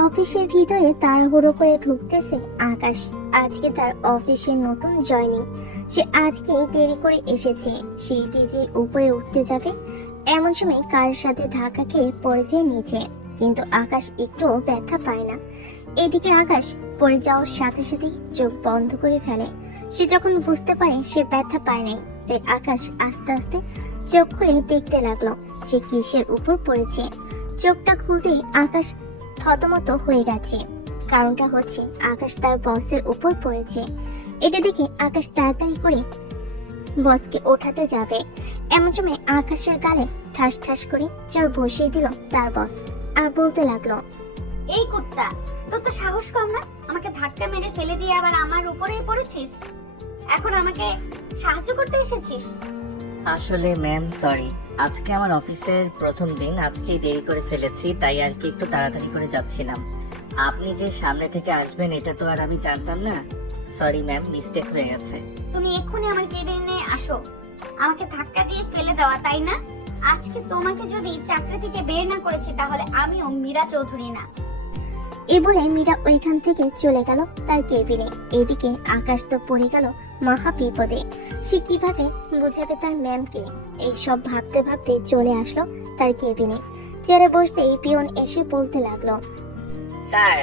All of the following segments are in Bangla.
অফিসের ভিতরে তাড়াহুড়ো করে ঢুকতেছে আকাশ। আজকে তার অফিসের নতুন জয়নিং। সে আজকে দেরি করে এসেছে। সিঁড়িতে যে উপরে উঠতে যাবে এমন সময় কার সাথে ধাক্কা খেয়ে পড়ে যায় নিচে, কিন্তু আকাশ একটু ব্যথা পায় না। এদিকে আকাশ পড়ে যাওয়ার সাথে সাথে চোখ বন্ধ করে ফেলে। সে যখন বুঝতে পারে সে ব্যথা পায় নাই, তাই আকাশ আস্তে আস্তে চোখ খুলে দেখতে লাগলো যে কিসের উপর পড়েছে। চোখটা খুলতেই আকাশ থতমত হয়ে গেছে। কারণটা হচ্ছে আকাশ তার বসের উপর পড়েছে। এটা দেখে আকাশ তাড়াতাড়ি করে বসকে ওঠাতে যাবে, এমন সময় আকাশের গালে ঠাস ঠাস করে চোর বসিয়ে দিল তার বস, আর বলতে লাগলো, এই কুত্তা, তোর তো সাহস কম না? আমাকে ধাক্কা মেরে ফেলে দিয়ে আবার আমার উপরেই পড়েছিস। এখন আমাকে সাহায্য করতে এসেছিস? আসলে ম্যাম সরি, আজকে আমার অফিসের প্রথম দিন, আজকেই দেরি করে ফেলেছি, তাই আর কি একটু তাড়াতাড়ি করে যাচ্ছিলাম। আপনি যে সামনে থেকে আসবেন এটা তো আর আমি জানতাম না। সরি ম্যাম, মিস্টেক হয়ে গেছে। তুমি এক্ষুনি আমার কেবিনে আসো। আমাকে ধাক্কা দিয়ে ফেলে দেওয়া, তাই না? আজকে তোমাকে যদি চাকরি থেকে বের না করেছি তাহলে আমিও মীরা চৌধুরী না। এই বলে মীরা ওইখান থেকে চলে গেল তার কেবিনে। এদিকে আকাশ তো পড়ে গেল মহা বিপদে। সে কিভাবে বুঝাবে তার ম্যামকে? এই সব ভাবতে ভাবতে চলে আসলো তার কেবিনে। চেয়ারে বসতেই পিয়ন এসে বলতে লাগলো, স্যার,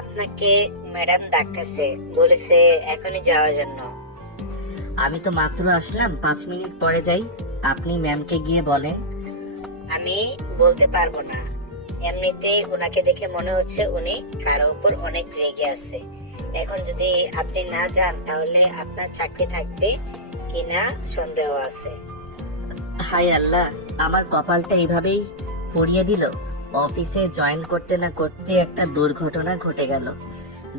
আপনাকে ম্যাডাম ডাকতেছে, বলেছে এখনই যাওয়ার জন্য। আমি তো মাত্র আসলাম, 5 মিনিট পরে যাই। আপনি ম্যামকে গিয়ে বলেন। আমি বলতে পারবো না, এমনিতেই ওনাকে দেখে মনে হচ্ছে উনি কারো উপর অনেক রেগে আছে। এখন যদি আপনি না যান তাহলে আপনার চাকরি থাকবে কিনা সন্দেহ আছে। হায় আল্লাহ, আমার কপালটা এইভাবেই পড়িয়ে দিল। অফিসে জয়েন করতে না করতে একটা দুর্ঘটনা ঘটে গেল।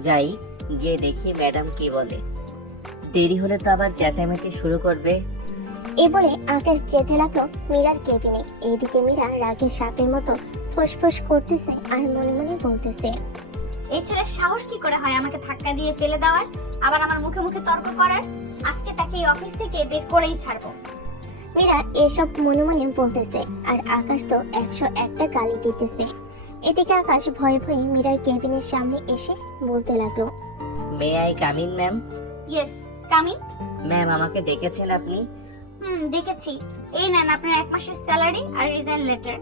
যাই গিয়ে দেখি ম্যাডাম কি বলে। দেরি হলে তো আবার চেঁচামেচি শুরু করবে। এ বলে আকাশ যেতে লাগলো মীরার কেবিনে। এইদিকে মীরা রাগের সাপের মতো ফুসফুস করতেছে আর মনে মনে বলতেছে, এই ছেলের সাহস কি করে হয় আমাকে ধাক্কা দিয়ে ফেলে দেওয়ার, আবার আমার মুখে মুখে তর্ক করার? আজকে তাকে এই অফিস থেকে বের করেই ছাড়বো। মীরা এসব মনে মনে বলতেছে আর আকাশ তো 101টা গালি দিতেছে। এদিকে আকাশ ভয়ে ভয়ে মীরার কেবিনের সামনে এসে বলতে লাগলো, may I come in ma'am? Yes, coming. Ma'am, আমাকে ডেকেছেন আপনি? দেখেছি। এই নেন আপনার 1 মাসের স্যালারি আর রিজাইন লেটার।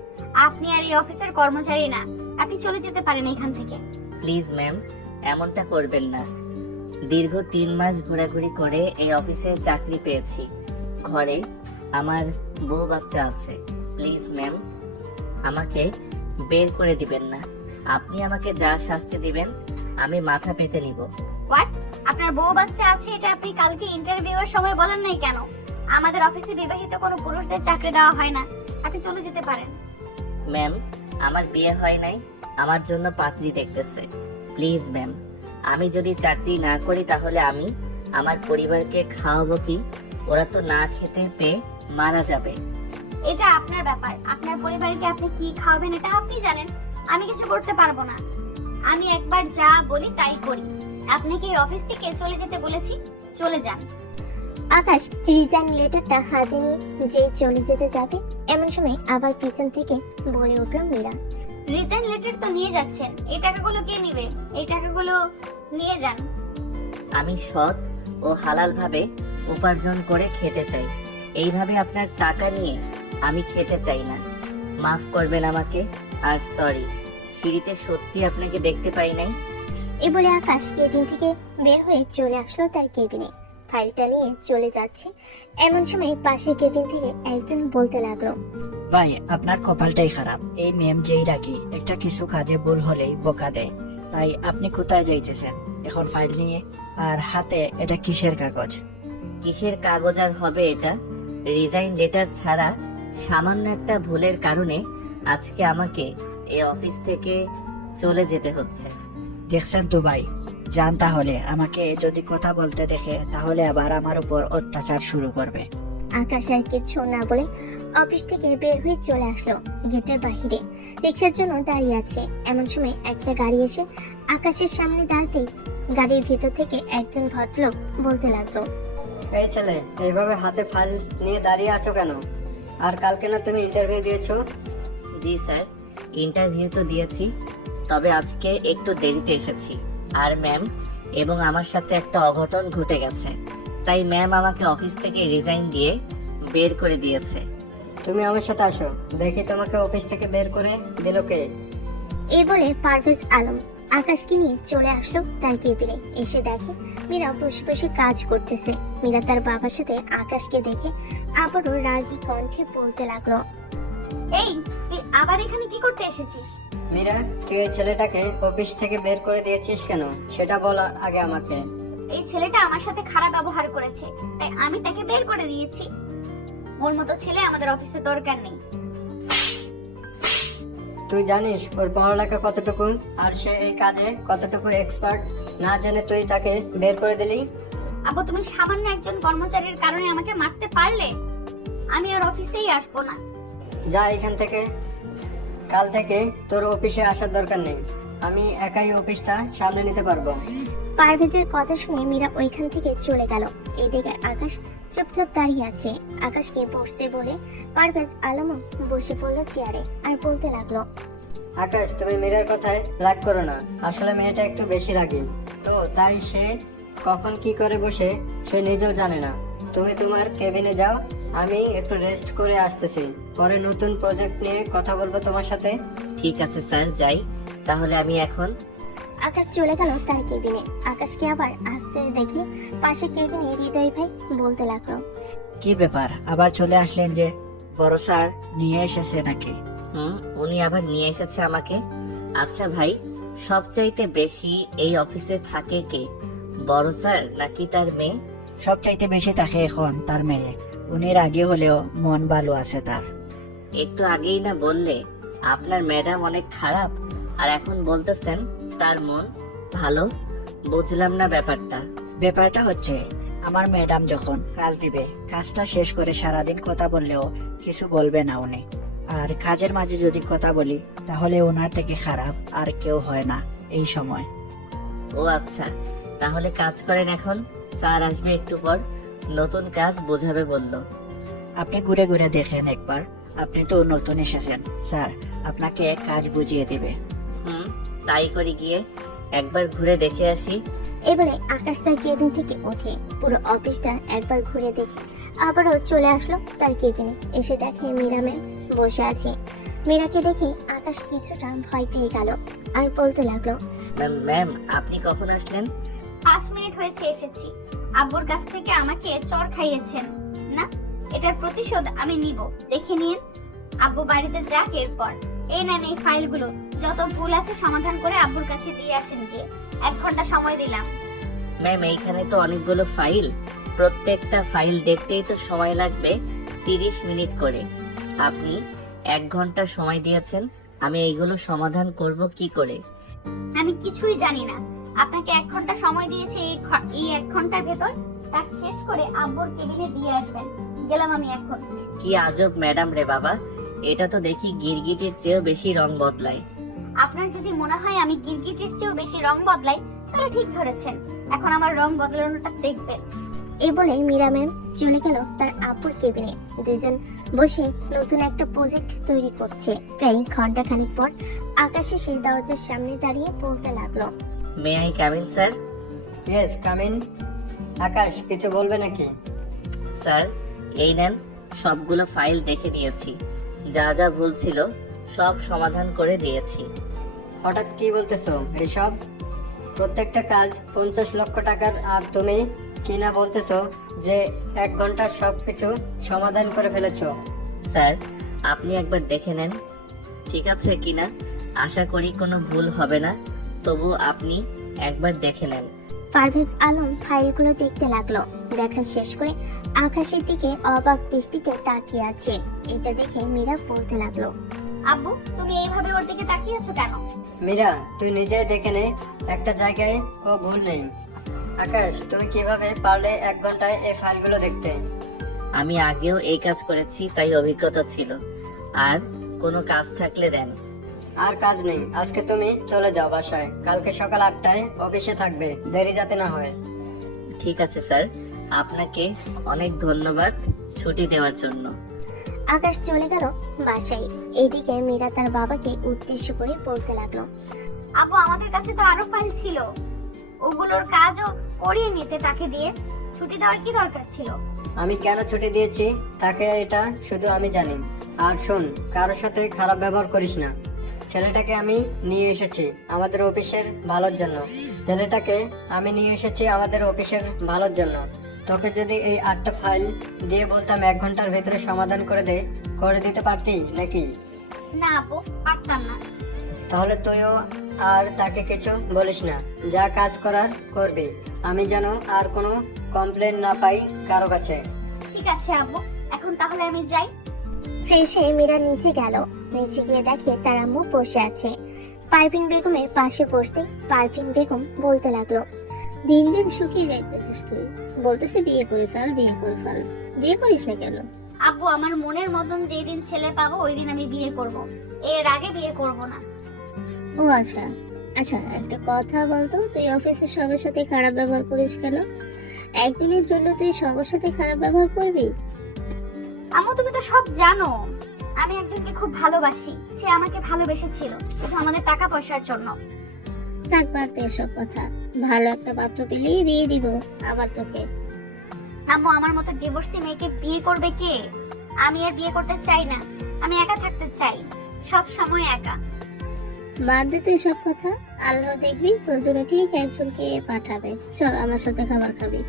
আপনি আর এই অফিসের কর্মচারী না, আপনি চলে যেতে পারেন এখান থেকে। প্লিজ ম্যাম, এমনটা করবেন না। দীর্ঘ 3 মাস ঘোরাঘুরি করে এই অফিসে চাকরি পেয়েছি। ঘরে আমার বউ বাচ্চা আছে। প্লিজ ম্যাম, আমাকে বের করে দিবেন না। আপনি আমাকে যা শাস্তি দিবেন আমি মাথা পেতে নিব। হোয়াট? আপনার বউ বাচ্চা আছে এটা আপনি কালকে ইন্টারভিউয়ের সময় বলেন নাই কেন? আমাদের অফিসে বিবাহিত কোনো পুরুষদের চাকরি দেওয়া হয় না। আপনি চলে যেতে পারেন। ম্যাম, আমার বিয়ে হয় নাই, আমার জন্য পাত্রী দেখতেছে। প্লিজ ম্যাম, আমি যদি চাকরি না করি তাহলে আমি আমার পরিবারকে খাওয়াবো কি? ওরা তো না খেতে পেয়ে মারা যাবে। এটা আপনার ব্যাপার, আপনার পরিবারকে আপনি কি খাওয়াবেন এটা আপনি জানেন। আমি কিছু করতে পারবো না। আমি একবার যা বলি তাই করি। আপনাকে এই অফিস থেকে চলে যেতে বলেছি, চলে যান। আকাশ রিজাইন লেটারটা হাতে নিয়ে যে চলে যেতে যাবে এমন সময় আবার পিছন থেকে বলে উঠল মীরা, রিজাইন লেটার তো নিয়ে যাচ্ছেন, এই টাকাগুলো কে নেবে? এই টাকাগুলো নিয়ে যান। আমি সৎ ও হালাল ভাবে উপার্জন করে খেতে চাই। এইভাবে আপনার টাকা নিয়ে আমি খেতে চাই না। মাফ করবেন আমাকে। আর সরি, সিঁড়িতে সত্যি আপনাকে দেখতে পাই নাই। এ বলে আকাশ কেবিন থেকে বের হয়ে চলে আসলো তার কেবিনে। ফাইলটা নিয়ে চলে যাচ্ছে এমন সময় পাশের কেবিন থেকে একজন বলতে লাগলো, ভাই, আপনার কপালটাই খারাপ। এই ম্যাম যেই রাখি একটা কিছু কাজে ভুল হলেই বকা দেয়। তাই আপনি কোথায় যাইতেছেন এখন ফাইল নিয়ে? আর হাতে এটা কিসের কাগজ? কিসের কাগজ আর হবে এটা? রিজাইন লেটার ছাড়া সামান্য একটা ভুলের কারণে আজকে আমাকে এই অফিস থেকে চলে যেতে হচ্ছে। দেখছেন তো ভাই, জান তাহলে আমাকে যদি কথা বলতে দেখে তাহলে আবার আমার উপর অত্যাচার শুরু করবে। আকাশ আর কিছু না বলে অফিস থেকে বের হয়ে চলে আসলো গেটের বাহিরে। রিক্সার জন্য দাঁড়িয়ে আছে এমন সময় একটা গাড়ি এসে আকাশের সামনে দাঁড়াতেই গাড়ির ভিতর থেকে একজন ভদ্রলোক বলতে লাগলো, এই ছেলে, এইভাবে হাতে ফাইল নিয়ে দাঁড়িয়ে আছো কেন? আর কালকে না তুমি ইন্টারভিউ দিয়েছো? জি স্যার, ইন্টারভিউ তো দিয়েছি, তবে আজকে একটু দেরিতে এসেছি। আর ম্যাম এবং আমার সাথে একটা অঘটন ঘটে গেছে, তাই ম্যাম আমাকে অফিস থেকে রিজাইন দিয়ে বের করে দিয়েছে। তুমি আমার সাথে আসো, দেখি তোমাকে অফিস থেকে বের করে দিল কে। এই বলে পারভেজ আলম আকাশকে নিয়ে চলে আসলো তার কেবিনে। এসে দেখে মীরা বসে বসে কাজ করতেছে। মীরা তার বাবার সাথে আকাশকে দেখে আবারও রাগী কণ্ঠে বলতে লাগলো, এই তুই আবার এখানে কি করতে এসেছিস? মীরা, তুই এই ছেলেটাকে অফিস থেকে বের করে দিয়েছিস কেন সেটা বল আগে আমাকে। এই ছেলেটা আমার সাথে খারাপ ব্যবহার করেছে, তাই আমি তাকে বের করে দিয়েছি। ওর মতো ছেলে আমাদের অফিসে দরকার নেই। তুই জানিস ওর পড়ালেখা কতটুকু আর সে এই কাজে কতটুকু এক্সপার্ট? না জেনে তুই তাকে বের করে দিলি। আব্বু, তুমি সামান্য একজন কর্মচারীর কারণে আমাকে মারতে পারলে? আমি আর অফিসেই আসবো না। যা এখান থেকে। কাল থেকে তোর অফিসে আসার দরকার নেই, আমি একাই অফিসটা সামলে নিতে পারবো। পারভেজের কথা শুনে মীরা ওইখান থেকে চলে গেল। এদিকে আকাশ চুপচাপ দাঁড়িয়ে আছে। আকাশকে বসতে বলে পারভেজ আলমও বসে পড়লো চেয়ারে আর বলতে লাগলো, আকাশ, তুমি মীরার কথায় রাগ করো না, আসলে মেয়েটা একটু বেশি রাগী, তো তাই সে কখন কি করে বসে সে নিজেও জানে না। তুমি তোমার কেবিনে যাও, আমি একটু রেস্ট করে আসতেছি, পরে নতুন প্রজেক্ট নিয়ে কথা বলবো তোমার সাথে। ঠিক আছে স্যার, যাই তাহলে আমি এখন। আকাশ চলে গেল তার কেবিনে। আকাশকে আবার আসতে দেখে পাশে কেবিনে হৃদয় ভাই বলতে লাগলো, কি ব্যাপার, আবার চলে আসলেন যে? বড় স্যার নিয়ে এসেছে নাকি? উনি আবার নিয়ে এসেছে আমাকে। আচ্ছা ভাই, সবচাইতে বেশি এই অফিসে থাকে কে, বড় স্যার নাকি তার মেয়ে? সবচাইতে বেশি থাকে এখন তার মেয়ে। উনি রাগী হলেও মন ভালো আছে তার। একটু আগেই না বললে আপনার ম্যাডাম অনেক খারাপ, আর এখন বলতেছেন তার মন ভালো? বুঝলাম না ব্যাপারটা। ব্যাপারটা হচ্ছে, আমার ম্যাডাম যখন কাজ দিবে, কাজটা শেষ করে সারাদিন কথা বললেও কিছু বলবে না উনি। আর কাজের মাঝে যদি কথা বলি, তাহলে ওনার থেকে খারাপ আর কেউ হয় না এই সময়। ও আচ্ছা, তাহলে কাজ করেন এখন। স্যার আসবে একটু পর, নতুন কাজ বোঝাবে বললো। আপনি ঘুরে ঘুরে দেখেন একবার, আপনি তো নতুন এসেছেন, স্যার আপনাকে কাজ বুঝিয়ে দিবে। তাই করি, গিয়ে একবার ঘুরে দেখে আসি। এবারে আকাশ তার কেবিন থেকে ওঠে, পুরো অফিসটা একবার ঘুরে দেখে আবারও চলে আসলো তার কেবিনে। এসে দেখে মীরা ম্যাম বসে আছে। মীরাকে দেখে আকাশ কিছুটা ভয় পেয়ে গেল আর বলতে লাগলো, ম্যাম আপনি কখন আসলেন? 5 মিনিট হয়েছে এসেছি। আব্বুর কাছ থেকে আমাকে চড় খাইয়েছেন না, এটার প্রতিশোধ আমি নিব, দেখে নিন। আব্বু বাড়িতে যাক, এরপর এই নেন এই ফাইলগুলো, যত ভুল আছে সমাধান করে আব্বুর কাছে দিয়ে আসেন গিয়ে। 1 ঘন্টা সময় দিলাম। ম্যাম এইখানে তো অনেকগুলো ফাইল, প্রত্যেকটা ফাইল দেখতেই তো সময় লাগবে 30 মিনিট করে। আপনি 1 ঘন্টা সময় দিয়েছেন, আমি এইগুলো সমাধান করব কি করে? আমি কিছুই জানি না। আপনাকে 1 ঘন্টা সময় দিয়েছি, এই 1 ঘন্টার ভেতর কাজ শেষ করে আব্বুর কেবিনে দিয়ে আসবেন। গেলাম আমি এখন। কি আজব ম্যাডাম রে বাবা, এটা তো দেখি গিরগিটির চেয়েও বেশি রং বদলায়। আপনার যদি মনে হয় আমি গিরগিটির চেয়েও বেশি রং বদলাই, তাহলে ঠিক ধরেছেন। এখন আমার রং বদলানোটা দেখবেন। এই বলে মীরা ম্যাম চলে গেল তার আব্বুর কেবিনে। দুজন বসে নতুন একটা প্রজেক্ট তৈরি করছে। প্রায় ঘন্টা খানিক পর আকাশ এসে দরজার সামনে দাঁড়িয়ে বলতে লাগলো, may I come in sir? Yes, come in. Akash, কিছু বলবে নাকি? স্যার এই নেন, সবগুলো ফাইল দেখে নিয়েছি, যা যা ভুল ছিল সব সমাধান করে দিয়েছি। হঠাৎ কি বলতেছো এইসব? প্রত্যেকটা কাজ 50 লক্ষ টাকার, আর তুমি কি না বলতেছো যে 1 ঘন্টার সবকিছু সমাধান করে ফেলেছো। স্যার আপনি একবার দেখে নেন, ঠিক আছে কিনা। আশা করি কোনো ভুল হবে না, তবু আপনি একবার দেখে নেন। পারভেজ আলম ফাইলগুলো দেখতে লাগলো। দেখা শেষ করে আকাশের দিকে অবাক দৃষ্টিতে তাকিয়ে আছে। এটা দেখে মীরা বলতে লাগলো, আব্বু, তুমি এইভাবে ওর দিকে তাকিয়েছো কেন? মীরা, তুই নিজে দেখে নে, একটা জায়গায় ও ভুল নেই। আকাশ, তুমি কিভাবে পারলে 1 ঘন্টায় এই ফাইলগুলো দেখতে? আমি আগেও এই কাজ করেছি, তাই অভিজ্ঞতা ছিল। আর কোনো কাজ থাকলে দেন। আর কাজ নেই, আজকে তুমি চলে যাও বাসায়। কালকে সকাল 8টায় অফিসে থাকবে, দেরি যাতে না হয়। ঠিক আছে স্যার, আপনাকে অনেক ধন্যবাদ ছুটি দেওয়ার জন্য। আকাশ চলে গেল বাসায়। এদিকে মীরা তার বাবাকে উদ্দেশ্য করে বলতে লাগলো, আব্বু আমাদের কাছে তো আরো ফাইল ছিল, ওগুলোর কাজও করিয়ে নিতে তাকে দিয়ে ছুটি দেওয়ার কি দরকার ছিল? আমি কেন ছুটি দিয়েছি তাকে এটা শুধু আমি জানি। আর শোন, কারোর সাথে খারাপ ব্যবহার করিস না। ছেলেটাকে আমি নিয়ে এসেছি আমাদের অফিসের ভালোর জন্য। তোকে যদি এই 8টা ফাইল দিয়ে বলতাম 1 ঘন্টার ভেতরে সমাধান করে দিতে পারতি নাকি? না আব্বু, পারতাম না। তাহলে তুইও আর তাকে কিছু বলিস না, যা কাজ করার করবি। আমি যেন আর কোনো কমপ্লেন না পাই কারো কাছে। ঠিক আছে আব্বু, এখন তাহলে আমি যাই। ফ্রেশ হয়ে মীরা নিচে গেল। নিচে গিয়ে দেখে তার আম্মু বসে আছে। পারভিন বেগমের পাশে বসতে পারভিন বেগম বলতে লাগলো, দিন দিন শুকিয়ে যাইতেছিস তুই। বলতেছে বিয়ে করে ফেল, বিয়ে করে ফেল। বিয়ে করিস না কেন? আব্বু, আমার মনের মতন যেই দিন ছেলে পাবো ওই দিন আমি বিয়ে করব, এর আগে বিয়ে করব না। ও আচ্ছা আচ্ছা, একটা কথা বলতো, তুই অফিসের সবার সাথে খারাপ ব্যবহার করিস কেন? একদিনের জন্য তুই সবার সাথে খারাপ ব্যবহার করবি? আম্মু, তুমি তো সব জানো। আমি একজনকে খুব ভালোবাসি, সে আমাকে ভালোবেসেছিল শুধু আমাদের টাকা পয়সার জন্য। থাক, বাদ দে এসব কথা। ভালো একটা পাত্র পেলেই বিয়ে দিব আবার তোকে। আম্মু, আমার মতো ডিভোর্সি মেয়েকে বিয়ে করবে কে? আমি আর বিয়ে করতে চাই না, আমি একা থাকতে চাই, সব সময় একা। বাদ দে তুই সব কথা। আল্লাহ দেখবি তোর জন্য ঠিক একজনকে পাঠাবে। চল আমার সাথে খাবার খাবি।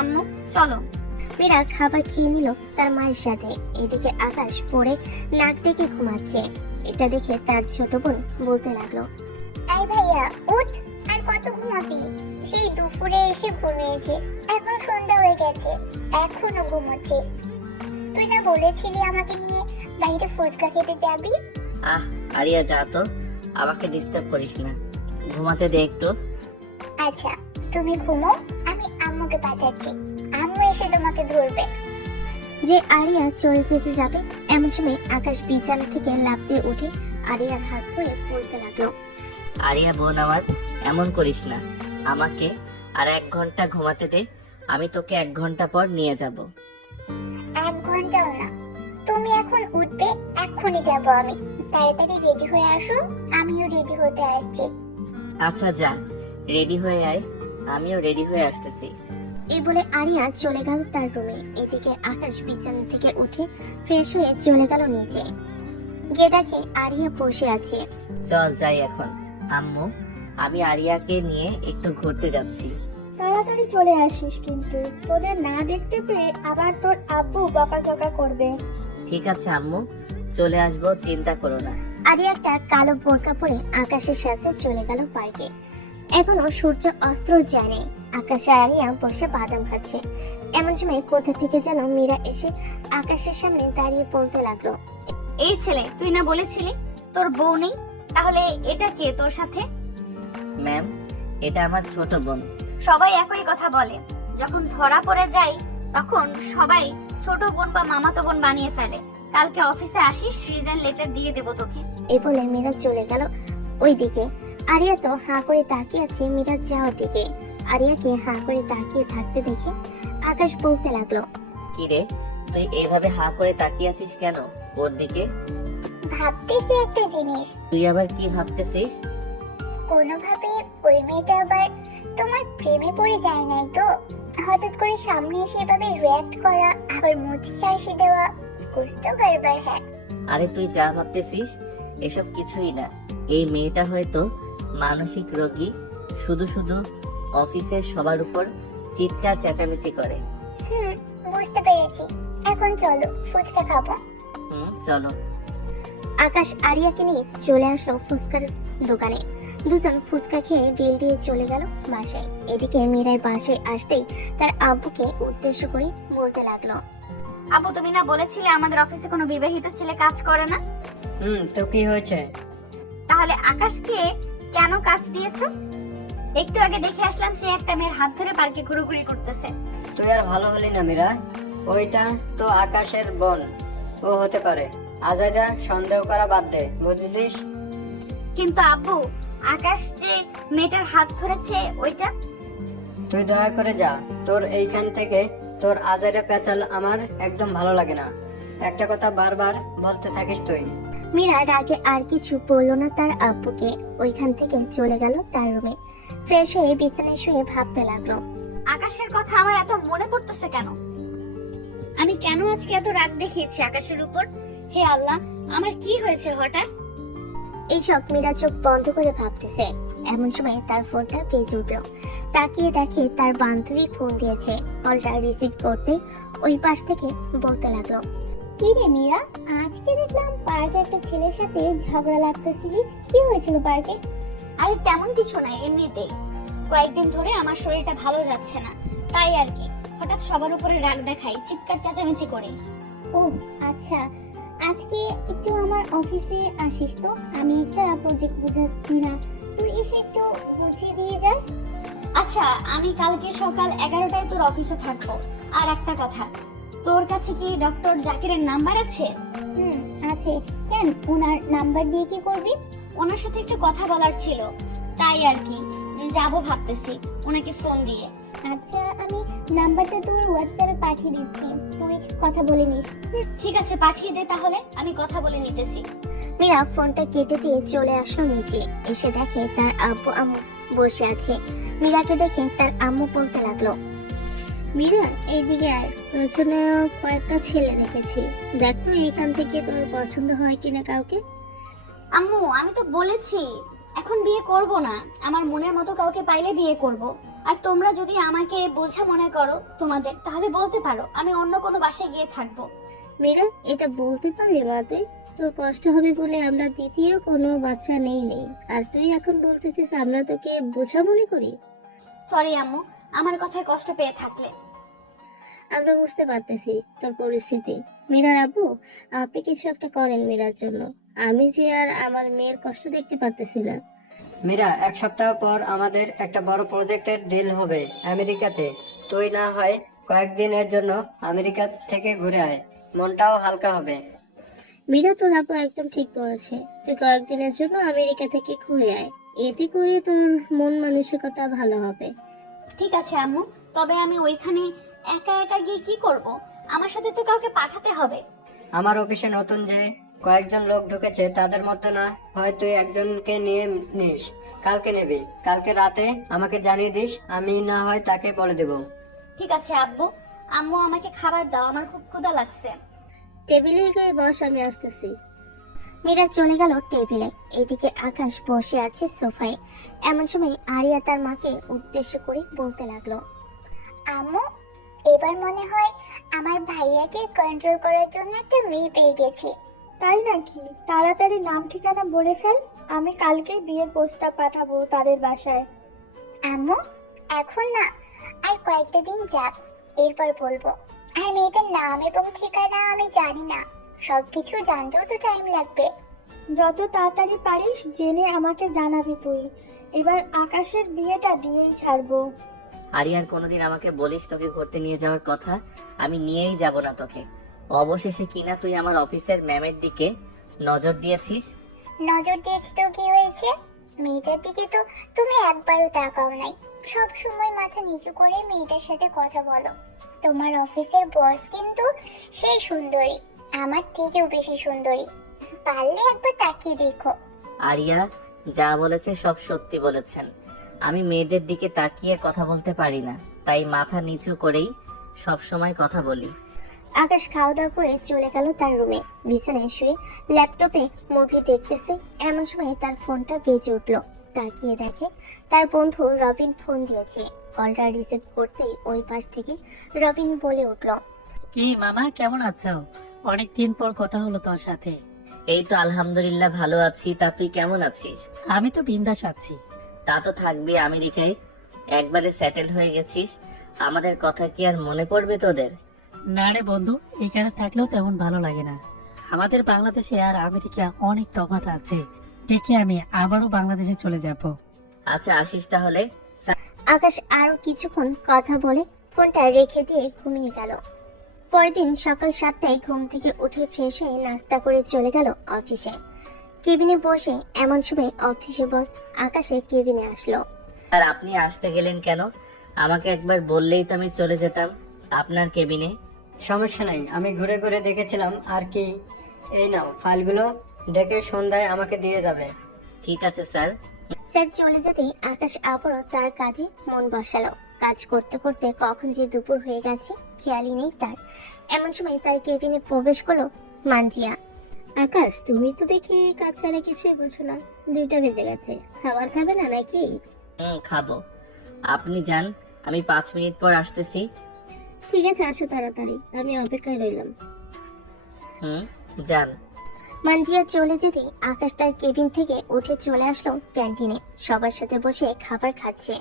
আম্মু চলো। মীরা খাবার খেয়ে নিল তার মায়ের সাথে। এদিকে আকাশ পড়ে নাক ডেকে ঘুমাচ্ছে। এটা দেখে তার ছোট বোন বলতে লাগলো, এই ভাইয়া উঠ, আর কত ঘুমাবি? সেই দুপুরে এসে ঘুমিয়েছে, এখন সন্ধ্যা হয়ে গেছে, এখনো ঘুমোচ্ছিস? তুই না বলেছিলি আমাকে নিয়ে বাইরে ফুচকা খেতে যাবি? আহ আরিয়া, যা তো, আমাকে ডিস্টার্ব করিস না, ঘুমাতে দে একটু। আচ্ছা তুমি ঘুমো, আমি আম্মুকে পাঠাচ্ছি, আম্মু এসে তোমাকে ধরবে। যে আরিয়া চলে যেতে যাবে এমন সময় আকাশ বিছানা থেকে লাফ দিয়ে উঠে আরিয়ার হাত ধরে বলতে লাগলো, আরিয়া বোন আমার, এমন করিস না, আমাকে আর 1 ঘন্টা ঘুমাতে দে, আমি তোকে 1 ঘন্টা পর নিয়ে যাব। 1 ঘন্টাও না, তুমি এখন উঠবে, এক্ষুনি যাবো আমি। তাড়াতাড়ি রেডি হয়ে আসো, আমিও রেডি হতে আসছি। আচ্ছা যা, রেডি হয়ে আয়, আমিও রেডি হয়ে আসতেছি। এই বলে আরিয়া চলে গেল তার রুমে। এদিকে আকাশ বিছানা থেকে উঠে ফ্রেশ হয়ে চলে গেল নিচে। গিয়ে দেখে আরিয়া বসে আছে। চল যাই এখন। আম্মু, আমি আরিয়াকে নিয়ে একটু ঘুরতে যাচ্ছি। তাড়াতাড়ি চলে আসিস, কিন্তু তোদের না দেখতে পেয়ে আবার তোর আব্বু বকাঝকা করবে। ঠিক আছে আম্মু, চলে আসবো, চিন্তা করো না। আরিয়া একটা কালো বোরকা পরে আকাশের সাথে চলে গেল পার্কে। এখনো সূর্য অস্ত যায়নি। আকাশ আর আরিয়া বসে বাদাম খাচ্ছে। এমন সময় কোথা থেকে যেন মীরা এসে আকাশের সামনে দাঁড়িয়ে বলতে লাগলো, এই ছেলে, তুই না বলেছিলি তোর বউ নেই, তাহলে এটা কে তোর সাথে? ম্যাম, এটা আমার ছোট বোন। সবাই একই কথা বলে, যখন ধরা পড়ে যায় তখন সবাই ছোট বোন বা মামাতো বোন বানিয়ে ফেলে। কালকে অফিসে আসিস, রিজাইন লেটার দিয়ে দেবো তোকে। এই বলে মীরা চলে গেল ওই দিকে। আরিয়া তো হাঁ করে তাকিয়ে আছে মীরার যাওয়ার দিকে। আরিয়াকে হাঁ করে তাকিয়ে থাকতে দেখে আকাশ বলতে লাগলো, কি রে, তুই এইভাবে হা করে তাকিয়ে আছিস কেন ওর দিকে? ভাবতেছি একটা জিনিস, তুই আবার কি ভাবতেছিস? কোনোভাবে ওই মেয়েটা আবার তোমার প্রেমে পড়ে যায় নাই তো? হঠাৎ করে সামনে এসে এভাবে রিয়াক্ট করা, আবার মুচকি হাসি দেওয়া, বুঝতে পারবার। হ্যাঁ, আরে তুই যা ভাবতেছিস এসব কিছুই না। এই মেয়েটা হয়তো মানসিক রোগী, শুধু শুধু অফিসের সবার উপর চিৎকার চেঁচামেচি করে। বুঝতে পেরেছি। এখন চলো ফুচকা খাবো। চলো। আকাশ আরিয়াকে নিয়ে চলে আসলো ফুচকার দোকানে। দুজন ফুচকা খেয়ে বিল দিয়ে চলে গেল বাসায়। এদিকে মীরার বাসায় আসতেই তার আব্বুকে উদ্দেশ্য করে বলতে লাগলো, আব্বু, তুমি না বলেছিলে আমাদের অফিসে কোনো বিবাহিত ছেলে কাজ করে না? তো কি হয়েছে? তাহলে আকাশকে কেন কাজ দিয়েছো? একটু আগে দেখে আসলাম সে একটা মেয়ের হাত ধরে পার্কে ঘুরোঘুরি করতেছে। তুই আর ভালো হলি না মীরা, ওইটা তো আকাশের বোন, ও হতে পারে। আজাইরা সন্দেহ করা বাদ দে, বুঝেছিস? কিন্তু আব্বু, আকাশ যে মেয়েটার হাত ধরেছে ওইটা। তুই দয়া করে যা, তোর এইখান থেকে তোর আজাইরা পেঁচাল আমার একদম ভালো লাগে না। একটা কথা বারবার বলতে থাকিস তুই। মীরা রাগে আর কিছু বললো না তার আব্বুকে। ওইখান থেকে চলে গেল তার রুমে। ফ্রেশ হয়ে বিছানায় শুয়ে ভাবতে লাগলো। আকাশের কথা আমার এত মনে পড়তেছে কেন? আমি কেন আজকে এত রাগ দেখিয়েছি আকাশের উপর? হে আল্লাহ, আমার কি হয়েছে হঠাৎ? এইসব মীরা চোখ বন্ধ করে ভাবতেছে। এমন সময় তার ফোনটা বেজে উঠলো। তাকিয়ে দেখে তার বান্ধবী ফোন দিয়েছে। কলটা রিসিভ করতে ওই পাশ থেকে বলতে লাগলো, কি রে মীরা, আজকে দেখলাম পার্কে একটা ছেলের সাথে ঝগড়া লাগতেছিলি, কি হয়েছিল পার্কে? আরে তেমন কিছু নাই, এমনিতেই কয়েকদিন ধরে আমার শরীরটা ভালো যাচ্ছে না, তাই আর কি। হঠাৎ সবার উপরে রাগ দেখাই, চিৎকার চেঁচামেচি করি। ও আচ্ছা, আজকে একটু আমার অফিসে আসিস তো, আমি একটা প্রজেক্ট বুঝাচ্ছি না, তুই এসে একটু বুঝিয়ে দিয়ে যাস। আচ্ছা, আমি কালকে সকাল 11টায় তোর অফিসে থাকবো। আর একটা কথা, তোর কাছে কি ডক্টর জাকিরের নাম্বার আছে? আছে। কেন, ওনার নাম্বার দিয়ে কি করবি? ওনার সাথে একটু কথা বলার ছিল, তাই আর কি যাবো ভাবতেছি ওনাকে ফোন দিয়ে। আচ্ছা, আমি নাম্বারটা তোর হোয়াটসঅ্যাপে পাঠিয়ে দিচ্ছি, তুই কথা বলে নিস। ঠিক আছে, পাঠিয়ে দে তাহলে, আমি কথা বলে নিতেছি। মীরা ফোনটা কেটে দিয়ে চলে আসলো নিচে। এসে দেখে তার আব্বু আম্মু বসে আছে। মীরাকে দেখে তার আম্মু বলতে লাগলো, মীরা এইদিকে আয়, তোর জন্য কয়েকটা ছেলে দেখেছি। দেখ তো এখান থেকে তোর পছন্দ হয় কিনা কাউকে। আম্মু, আমি তো বলেছি এখন বিয়ে করব না, আমার মনের মতো কাউকে পাইলে বিয়ে করব। আর তোমরা যদি আমাকে বোঝা মনে করো তোমাদের, তাহলে বলতে পারো আমি অন্য কোনো বাসায় গিয়ে থাকবো। মীরা, এটা বলতে পারলি মা তুই? তোর কষ্ট হবে বলে আমরা দ্বিতীয় কোনো বাচ্চা নেই। আর তুই এখন বলতেছিস আমরা তোকে বোঝা মনে করি? সরি আম্মু, আমার কথায় কষ্ট পেয়ে থাকলে। আমরা বুঝতে পারতেছি তোর পরিস্থিতি। মীরার আব্বু, আপনি কিছু একটা করেন মীরার জন্য। আমি যে আর আমার মেয়ের কষ্ট দেখতে পারতেছি না। মীরা, 1 সপ্তাহ পর আমাদের একটা বড় প্রজেক্টের ডিল হবে আমেরিকাতে। তুই না হয় কয়েকদিনের জন্য আমেরিকা থেকে ঘুরে আয়, মনটাও হালকা হবে। মীরা, তোর আপু একদম ঠিক বলেছে। তুই কয়েকদিনের জন্য আমেরিকা থেকে ঘুরে আয়, এতে করে তোর মন মানসিকতা ভালো হবে। ঠিক আছে আম্মু, তবে আমি ওইখানে একা একা গিয়ে কি করব? আমার সাথে তো কাউকে পাঠাতে হবে। আমার অফিসে নতুন যে কয়েকজন লোক ঢুকেছে তাদের মধ্যে না হয় তুই একজনকে নিয়ে নিস। কালকে নিবি, কালকে রাতে আমাকে জানিয়ে দিস, আমি না হয় তাকে বলে দেব। ঠিক আছে আব্বু। আম্মু, আমাকে খাবার দাও, আমার খুব ক্ষুধা লাগছে। টেবিলে গিয়ে বস, আমি আসতেছি। মীরা চলে গেল টেবিলে। এদিকে আকাশ বসে আছে সোফায়। এমন সময় আরিয়া তার মাকে উদ্দেশ্য করে বলতে লাগলো, আম্মু, এবার মনে হয় আমার ভাইয়াকে কন্ট্রোল করার জন্য একটা মেয়ে পেয়ে গেছি। তাই নাকি? তাড়াতাড়ি নাম ঠিকানা বলে ফেল, আমি কালকে বিয়ের প্রস্তাব পাঠাবো তাদের বাসায়। আম্মু, এখন না, আর কয়েকটা দিন যাক, এরপর বলবো। আর মেয়েটার নাম এবং ঠিকানা আমি জানি না, সবকিছু জানতেও তো টাইম লাগবে। যত তাড়াতাড়ি পারিস জেনে আমাকে জানাবি তুই। এবার আকাশের বিয়েটা দিয়েই ছাড়বো। আরিয়ার কোনোদিন আমাকে বলিস তোকে ঘুরতে নিয়ে যাওয়ার কথা, আমি নিয়েই যাব না তোকে। অবশেষে কিনা তুই আমার অফিসের ম্যামের দিকে নজর দিয়েছিস। নজর দিয়েছি তো কি হয়েছে? মেয়েটার দিকে তো তুমি একবারও তাকাও নাই, সব সময় মাথা নিচু করে মেয়েটার সাথে কথা বলো। তোমার অফিসের বস কিন্তু সেই সুন্দরী, আমার থেকেও বেশি সুন্দরী, পারলে একবার তাকিয়ে দেখো। আরিয়া যা বলেছে সব সত্যি বলেছেন। আমি মেয়েদের দিকে তাকিয়ে কথা বলতে পারি না, তাই মাথা নিচু করেই সব সময় কথা বলি। আকাশ খাওয়া দাওয়া করে চলে গেল তার রুমে। বিছানায় শুয়ে ল্যাপটপে মুভি দেখতেছে। এমন সময় তার ফোনটা বেজে উঠলো। তাকিয়ে দেখে তার বন্ধু রবিন ফোন দিয়েছে। কলটা রিসিভ করতেই ওই পাশ থেকে রবিন বলে উঠলো, কি মামা, কেমন আছো? অনেকদিন পর কথা হলো তোর সাথে। এই তো আলহামদুলিল্লাহ ভালো আছি, তা তুই কেমন আছিস? আমি তো বিন্দাস আছি। তা তো থাকবি, আমেরিকায় একবারে সেটেল হয়ে গেছিস, আমাদের কথা কি আর মনে পড়বে তোদের? না রে বন্ধু, এখানে থাকলেও তেমন ভালো লাগে না। আমাদের বাংলাদেশে আর আমেরিকা অনেক তফাৎ আছে। দেখি আমি আবারও বাংলাদেশে চলে যাব। আচ্ছা আসিস তাহলে। আকাশ আরো কিছুক্ষণ কথা বলে ফোনটা রেখে দিয়ে ঘুমিয়ে গেল। পরের দিন সকাল 7টায় ঘুম থেকে উঠে ফ্রেশ হয়ে নাস্তা করে চলে গেল অফিসে। কেবিনে বসে এমন সময় অফিসে বস আকাশের কেবিনে আসলো। আর আপনি আসতে গেলেন কেন? আমাকে একবার বললেই তো আমি চলে যেতাম আপনার কেবিনে। সমস্যা নাই, আমি ঘুরে ঘুরে দেখেছিলাম আর কি। এই নাও ফাইলগুলো, ডেকে সন্ধ্যায় আমাকে দিয়ে যাবে। ঠিক আছে স্যার। স্যার চলে যেতেই আকাশ আবারও তার কাজে মন বসালো। কাজ করতে করতে কখন যে দুপুর হয়ে গেছে খেয়ালই নেই তার। এমন সময় তার কেবিনে প্রবেশ করলো মানজিয়া। আকাশ, তুমি তো দেখি কাজ ছাড়া কিছুই বুঝো না। 2টা বেজে গেছে, খাবার খাবে না নাকি? খাবো। আপনি যান, আমি 5 মিনিট পর আসতেছি। ঠিক আছে, আসো তাড়াতাড়ি, আমি অপেক্ষায় রইলাম। যান। মানজিয়া চলে যেতেই আকাশ তার কেবিন থেকে উঠে চলে আসলো ক্যান্টিনে। সবার সাথে বসে খাবার খাচ্ছে।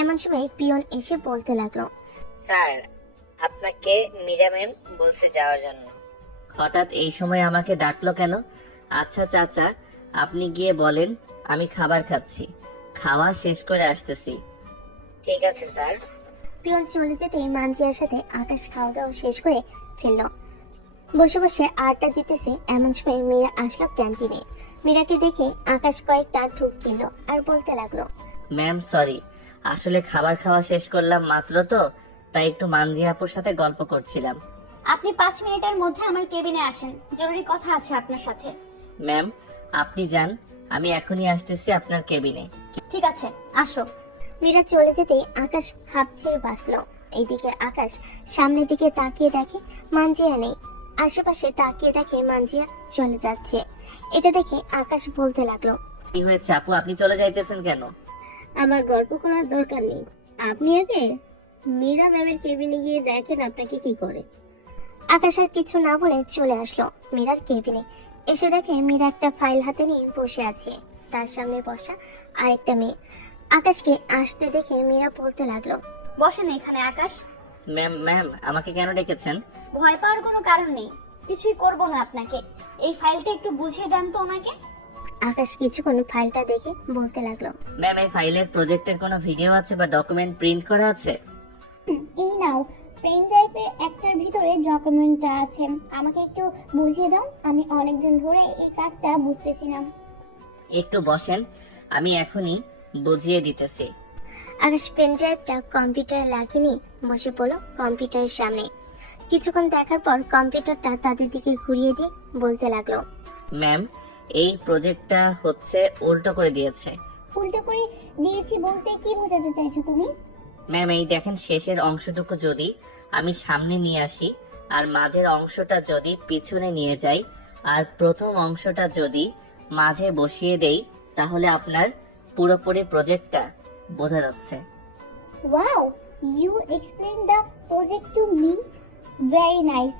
এমন সময় পিয়ন এসে বলতে লাগলো, স্যার, আপনাকে মীরা ম্যাম বলছে যাওয়ার জন্য। হঠাৎ এই সময় আমাকে ডাকলো কেন? আচ্ছা চাচা, আপনি গিয়ে বলেন আমি খাবার খাচ্ছি, খাওয়া শেষ করে আসতেছি। ঠিক আছে স্যার। পিয়ন চলে যেতেই মানজিয়ার সাথে আকাশ খাওয়া দাওয়া শেষ করে ফেললো। বসে বসে আড্ডা দিতেছে। এমন সময় মীরা আসলো ক্যান্টিনে। মীরাকে দেখে আকাশ কয়েকটা ঢুক গেল আর বলতে লাগলো, ম্যাম সরি, আসলে খাবার খাওয়া শেষ করলাম মাত্র তো, তাই একটু মানজিয়া আপুর সাথে গল্প করছিলাম। আপনি 5 মিনিটের মধ্যে আমার কেবিনে আসেন, জরুরি কথা আছে আপনার সাথে। ম্যাম আপনি যান, আমি এখনই আসতেছি আপনার কেবিনে। ঠিক আছে, আসো। মীরা চলে যেতেই আকাশ হাঁপ ছেড়ে বাঁচলো। এইদিকে আকাশ সামনের দিকে তাকিয়ে দেখে মানজিয়া নেই। আশেপাশে তাকিয়ে দেখে মানজিয়া চলে যাচ্ছে। এটা দেখে আকাশ বলতে লাগলো, কি হয়েছে আপু, আপনি চলে যাইতেছেন কেন? আমার গল্প করার দরকার নেই, আপনি আগে মীরা ম্যামের কেবিনে গিয়ে দেখেন আপনাকে কি করে। আকাশ আর কিছু না বলে চলে আসলো মীরার কেবিনে। এসে দেখে মীরা একটা ফাইল হাতে নিয়ে বসে আছে। তার সামনে বসা আরেকটা মেয়ে। আকাশকে আসতে দেখে মীরা বলতে লাগলো, বসেন এখানে আকাশ। ম্যাম আমাকে কেন ডেকেছেন? ভয় পাওয়ার কোনো কারণ নেই, কিছুই করব না আপনাকে। এই ফাইলটা একটু বুঝিয়ে দেন তো ওনাকে। আকাশ কিছুক্ষণ ফাইলটা দেখে বলতে লাগলো, ম্যাম এই ফাইলের প্রজেক্টের কোনো ভিডিও আছে বা ডকুমেন্ট প্রিন্ট করা আছে? এই নাও, পেন ড্রাইভে একটার ভিতরে ডকুমেন্টটা আছে। আমাকে একটু বুঝিয়ে দাও, আমি অনেকদিন ধরে এই কাজটা বুঝতেছি না। একটু বসেন, আমি এখনই বুঝিয়ে দিতেছি। আকাশ পেন ড্রাইভটা কম্পিউটারে লাগিয়ে নিয়ে বসে পড়লো কম্পিউটারের সামনে। কিছুক্ষণ দেখার পর কম্পিউটারটা তাদের দিকে ঘুরিয়ে দিয়ে বলতে লাগলো, ম্যাম এই প্রজেক্টটা হচ্ছে উল্টো করে দিয়েছে। উল্টো করে দিয়েছি বলতে কি বোঝাতে চাইছো তুমি? ম্যাম এই দেখেন, শেষের অংশটুকু যদি আমি সামনে নিয়ে আসি আর মাঝের অংশটা যদি পিছনে নিয়ে যাই আর প্রথম অংশটা যদি মাঝে বসিয়ে দেই তাহলে আপনার পুরোপুরি প্রজেক্টটা বোঝা যাচ্ছে। Wow, you explain the project to me, very nice.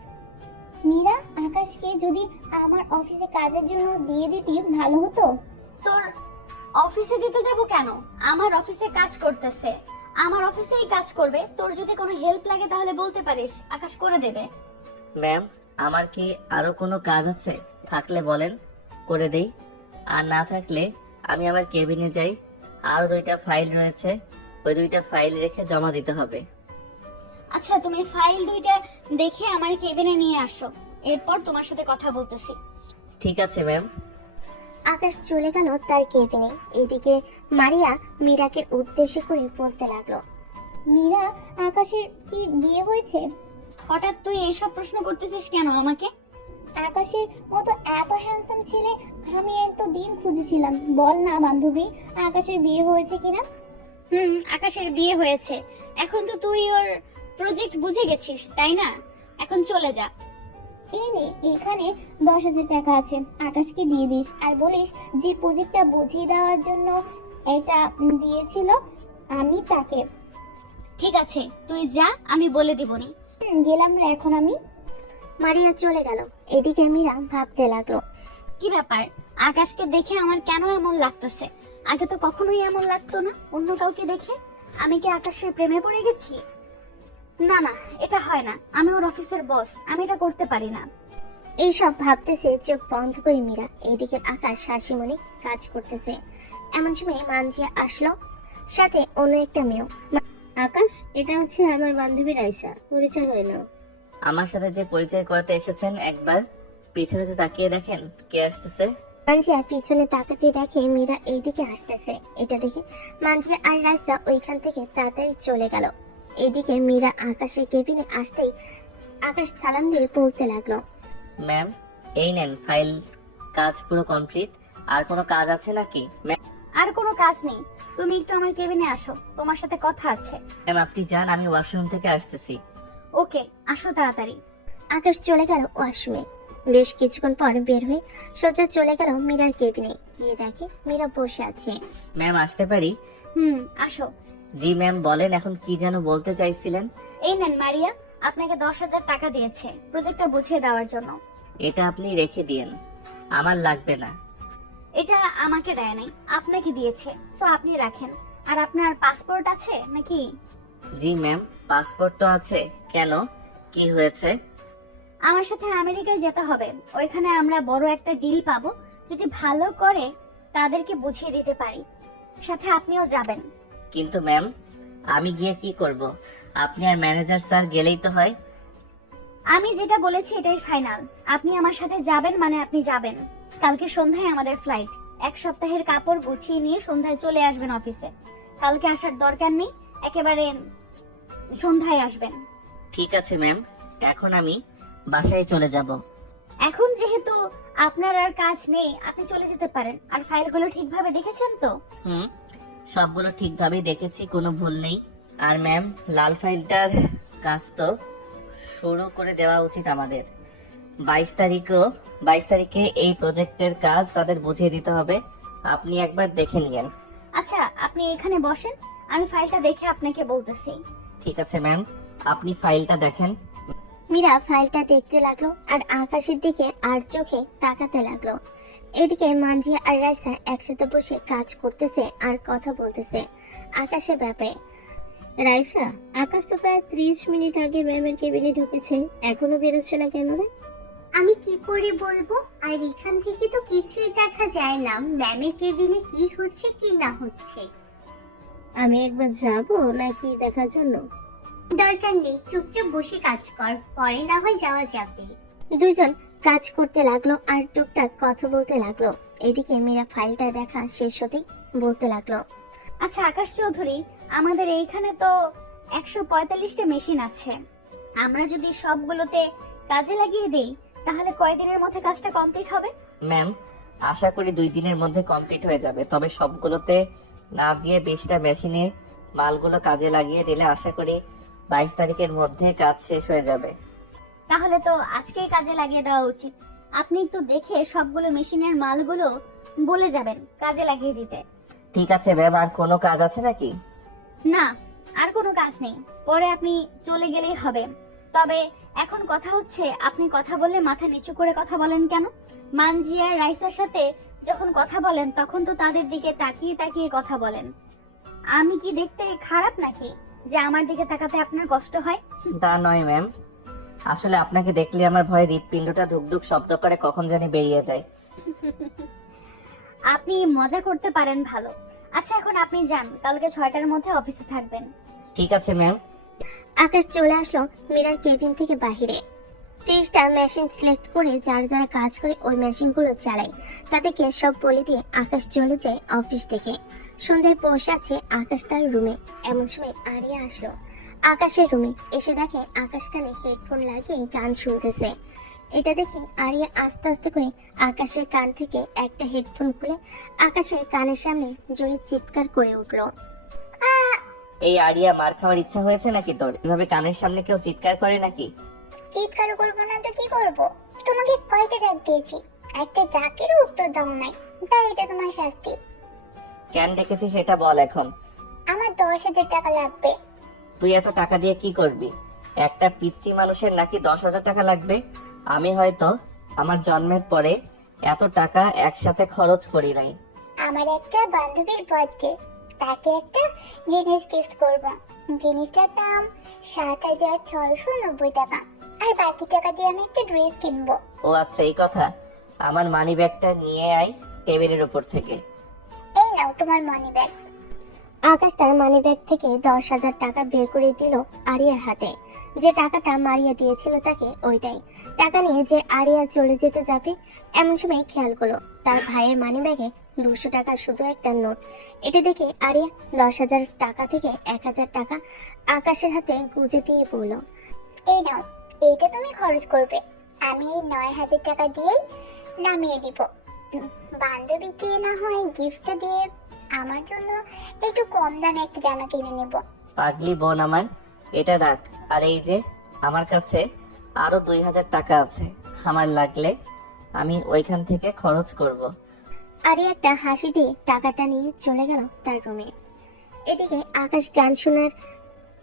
Meera, আকাশকে যদি আমার অফিসে কাজের জন্য দিয়ে দিতি ভালো হতো। তোর অফিসে দিতে যাব কেন? আমার অফিসে কাজ করতেছে, আমার অফিসেই কাজ করবে। তোর যদি কোনো হেল্প লাগে তাহলে বলতে পারিস, আকাশ করে দেবে। ম্যাম আমার কি আরো কোনো কাজ আছে? থাকলে বলেন, করে দেই। আর না থাকলে আমি আমার কেবিনে যাই, আরো 2টা ফাইল রয়েছে, ওই 2টা ফাইল রেখে জমা দিতে হবে। আচ্ছা, তুমি ফাইল 2টা দেখে আমার কেবিনে নিয়ে আসো, এরপর তোমার সাথে কথা বলতেছি। ঠিক আছে ম্যাম। আকাশ চলে গেল তার কেবিনে। এদিকে মারিয়া মীরাকে উদ্দেশ্য করে বলতে লাগলো, মীরা, আকাশের কি বিয়ে হয়েছে? হঠাৎ তুই এইসব প্রশ্ন করতেছিস কেন আমাকে? আকাশের মতো এত হ্যান্ডসাম ছেলে আমি এতদিন খুঁজেছিলাম। বল না বান্ধবী, আকাশের বিয়ে হয়েছে কিনা? আকাশের বিয়ে হয়েছে। এখন তো তুই ওর প্রজেক্ট বুঝে গেছিস, তাই না? এখন চলে যা। এই নে, এখানে 10,000 টাকা আছে, আকাশকে দিয়ে দিস আর বলিস যে প্রজেক্টটা বুঝিয়ে দেওয়ার জন্য এটা দিয়েছিল আমি তাকে। ঠিক আছে, তুই যা, আমি বলে দিবনি। গেলাম রে এখন আমি। মারিয়া চলে গেল। এদিকে মীরা ভাবতে লাগলো, কি ব্যাপার, আকাশকে দেখে আমার কেন এমন লাগতেছে? আগে তো কখনোই এমন লাগতো না অন্য কাউকে দেখে। আমি কি আকাশের প্রেমে পড়ে গেছি? না না, এটা হয় না। আমি ওর অফিসের বস, আমি এটা করতে পারি না। এইসব ভাবতেছে চোখ বন্ধ করে মীরা। এদিকে আকাশ হাসি মনে কাজ করতেছে। এমন সময় মানজিয়া আসলো, সাথে অন্য একটা মেয়েও। আকাশ, এটা হচ্ছে আমার বান্ধবী রাইসা, পরিচয় হয়ে নাও। আমার সাথে যে পরিচয় করাতে এসেছেন, একবার পিছনে তো তাকিয়ে দেখেন কে আসতেছে। মানজিয়া পিছনে তাকাতে দেখে মীরা এইদিকে আসতেছে। এটা দেখে মানজিয়া আর রাইসা ওইখান থেকে তাড়াতাড়ি চলে গেল। এদিকে মীরা আকাশের কেবিনে আসতেই আকাশ সালাম দিয়ে বলতে লাগলো, ম্যাম এই নেন ফাইল কাজ পুরো কমপ্লিট। আর কোনো কাজ আছে নাকি? আর কোনো কাজ নেই, তুমি একটু আমার কেবিনে আসো, তোমার সাথে কথা আছে। ম্যাম আপনি যান, আমি ওয়াশরুম থেকে আসতেছি। ওকে, আসো তাড়াতাড়ি। আকাশ চলে গেল ওয়াশরুমে। বেশ কিছুক্ষণ পর বের হয়ে সোজা চলে গেল মীরার কেবিনে। গিয়ে দেখে মীরা বসে আছে। ম্যাম আসতে পারি? আসো। জি ম্যাম বলেন, এখন কি যেন বলতে চাইছিলেন? এই নেন মারিয়া, আপনাকে 10,000 টাকা দিয়েছে প্রজেক্টটা বুঝিয়ে দেওয়ার জন্য। এটা আপনি রেখে দিয়েন, আমার লাগবে না। এটা আমাকে দেয় নাই, আপনাকে দিয়েছে, সো আপনি রাখেন। আর আপনার পাসপোর্ট আছে নাকি? জি ম্যাম পাসপোর্ট তো আছে। কেন, কি হয়েছে? আমার সাথে আমেরিকায় যেতে হবে, ওইখানে আমরা বড় একটা ডিল পাবো। যদি ভালো করে তাদেরকে বুঝিয়ে দিতে পারি, সাথে আপনিও যাবেন। কিন্তু ম্যাম আমি গিয়ে কি করব? আপনি আর ম্যানেজার স্যার গেলেই তো হয়। আমি যেটা বলেছি এটাই ফাইনাল। আপনি আমার সাথে যাবেন মানে আপনি যাবেন। কালকে সন্ধ্যায় আমাদের ফ্লাইট। 1 সপ্তাহের কাপড় গুছিয়ে নিয়ে সন্ধ্যায় চলে আসবেন অফিসে। কালকে আসার দরকার নেই, একেবারে সন্ধ্যায় আসবেন। ঠিক আছে ম্যাম, এখন আমি বাসায় চলে যাব। এখন যেহেতু আপনার আর কাজ নেই, আপনি চলে যেতে পারেন। আর ফাইলগুলো ঠিকভাবে দেখেছেন তো? সবগুলো ঠিকভাবেই দেখেছি, কোনো ভুল নেই। আর ম্যাম লাল ফাইলটার কাজ তো শুরু করে দেওয়া উচিত আমাদের। 22 তারিখে এই প্রজেক্টের কাজ তাদের বুঝিয়ে দিতে হবে। আপনি একবার দেখে নিয়েন। আচ্ছা, আপনি এখানে বসেন, আমি ফাইলটা দেখে আপনাকে বলতেছি। ঠিক আছে ম্যাম, আপনি ফাইলটা দেখেন। মীরা ফাইলটা দেখতে লাগলো আর আকাশের দিকে আর চোখে তাকাতে লাগলো। এদিকে মানজিয়া আর রাইসা একসাথে বসে কাজ করতেছে আর কথা বলতেছে আকাশের ব্যাপারে। রাইসা, আকাশ তো প্রায় 30 মিনিট আগে ম্যামের কেবিনে ঢুকেছে, এখনো বেরোচ্ছে না কেন রে? আমি কি করে বলবো? আর এখান থেকে তো কিছুই দেখা যায় না ম্যামের কেবিনে কি হচ্ছে কি না হচ্ছে। আমি একবার যাবো নাকি দেখার জন্য? দরকার নেই, চুপচাপ বসে কাজ কর, পরে না হয় যাওয়া যাবে। দুইজন কাজ করতে লাগলো আর টুকটাক কথা বলতে লাগলো। এদিকে মীরা ফাইলটা দেখা শেষ হতেই বলতে লাগলো, আচ্ছা আকাশ চৌধুরী, আমাদের এইখানে তো 145টা মেশিন আছে। আমরা যদি সবগুলোতে কাজে লাগিয়ে দেই, তাহলে কয়দিনের মধ্যে কাজটা কমপ্লিট হবে? ম্যাম আশা করি 2 দিনের মধ্যে কমপ্লিট হয়ে যাবে। তবে সবগুলোতে না দিয়ে 20টা মেশিনে মালগুলো কাজে লাগিয়ে দিলে আশা করি 22 তারিখের মধ্যে কাজ শেষ হয়ে যাবে। তাহলে তো আজকেই কাজে লাগিয়ে দেওয়া উচিত। আপনি একটু দেখে সবগুলো মেশিনের মালগুলো বলে যাবেন কাজে লাগিয়ে দিতে। ঠিক আছে ম্যাম, আর কোনো কাজ আছে নাকি? না, আর কোনো কাজ নেই, পরে আপনি চলে গেলেই হবে। তবে এখন কথা হচ্ছে, আপনি কথা বললে মাথা নিচু করে কথা বলেন কেন? মানজিয়া রাইসার সাথে যখন কথা বলেন তখন তো তাদের দিকে তাকিয়ে তাকিয়ে কথা বলেন। আমি কি দেখতে খারাপ নাকি যে আমার দিকে তাকাতে আপনার কষ্ট হয়? তা নয় ম্যাম, আসলে আপনাকে দেখলে আমার ভয়ে হৃৎপিণ্ডটা ধুকধুক শব্দ করে কখন জানি বেরিয়ে যায়। আপনি মজা করতে পারেন ভালো। আচ্ছা এখন আপনি যান, কালকে 6টার মধ্যে অফিসে থাকবেন। ঠিক আছে ম্যাম। আকাশ চলে আসলো মীরার কেবিন থেকে বাহিরে। 30টা মেশিন সিলেক্ট করে যার যারা কাজ করে ওই মেশিনগুলো চালায়। তাদেরকে সব বলে দিয়ে আকাশ চলে যায় অফিস থেকে। সন্ধ্যায় বসে আছে আকাশ তার রুমে। এমন সময় আরিয়া আসলো আকাশের রুমে। এসে দেখে আকাশ কানে হেডফোন লাগিয়ে গান শুনতেছে। এটা দেখে আরিয়া আস্তে আস্তে করে আকাশের কান থেকে একটা হেডফোন খুলে আকাশের কানের সামনে জোরে চিৎকার করে উঠলো। এই আরিয়া, মার খাওয়ার ইচ্ছা হয়েছে নাকি তোর? এভাবে কানের সামনে কেউ চিৎকার করে নাকি? চিৎকার করবো না তো কি করবো? তোমাকে কয়টা ডাক দিয়েছি, একটা ডাকেরও উত্তর দাও নাই, তাই এটা তোমার শাস্তি। কেন ডেকেছিস সেটা বল এখন। আমার 10,000 টাকা লাগবে। তুই এত টাকা দিয়ে কি করবি? একটা পিচ্চি মানুষের নাকি 10,000 টাকা লাগবে? আমি হয়তো আমার জন্মের পরে এত টাকা একসাথে খরচ করি নাই। আমার একটা বান্ধবীর বার্থডে, তাকে একটা জিনিস গিফট করব। জিনিসটার দাম 7,690 টাকা। আর বাকি টাকা দিয়ে আমি একটা ড্রেস কিনবো। ও আচ্ছা, এই কথা। আমার মানি ব্যাগটা নিয়ে আয় টেবিলের উপর থেকে। এই নাও তোমার মানি ব্যাগ। আকাশ তার মানি ব্যাগ থেকে 10,000 টাকা বের করে দিল আরিয়ার হাতে। যে টাকাটা মারিয়া দিয়েছিল তাকে ওইটাই। টাকা নিয়ে যে আরিয়া চলে যেতে যাবে এমন সময় খেয়াল করলো তার ভাইয়ের মানি ব্যাগে 200 টাকা শুধু একটা নোট। এটা দেখে আরিয়া 10,000 টাকা থেকে 1,000 টাকা আকাশের হাতে গুজে দিয়ে বলল, এই নাও, এইটা তুমি খরচ করবে। আমি এই 9,000 টাকা দিয়েই নামিয়ে দিব। বান্ধবীকে না হয় গিফট দিয়ে আমার জন্য একটু কম দামে একটা জামা কিনে নেব। পাগলি বোন আমার, এটা রাখ। আর এই যে আমার কাছে আরো 2000 টাকা আছে, আমার লাগলে আমি ওইখান থেকে খরচ করব। আরিয়া একটা হাসি দিয়ে টাকাটা নিয়ে চলে গেল তার রুমে। এদিকে আকাশ গান শোনার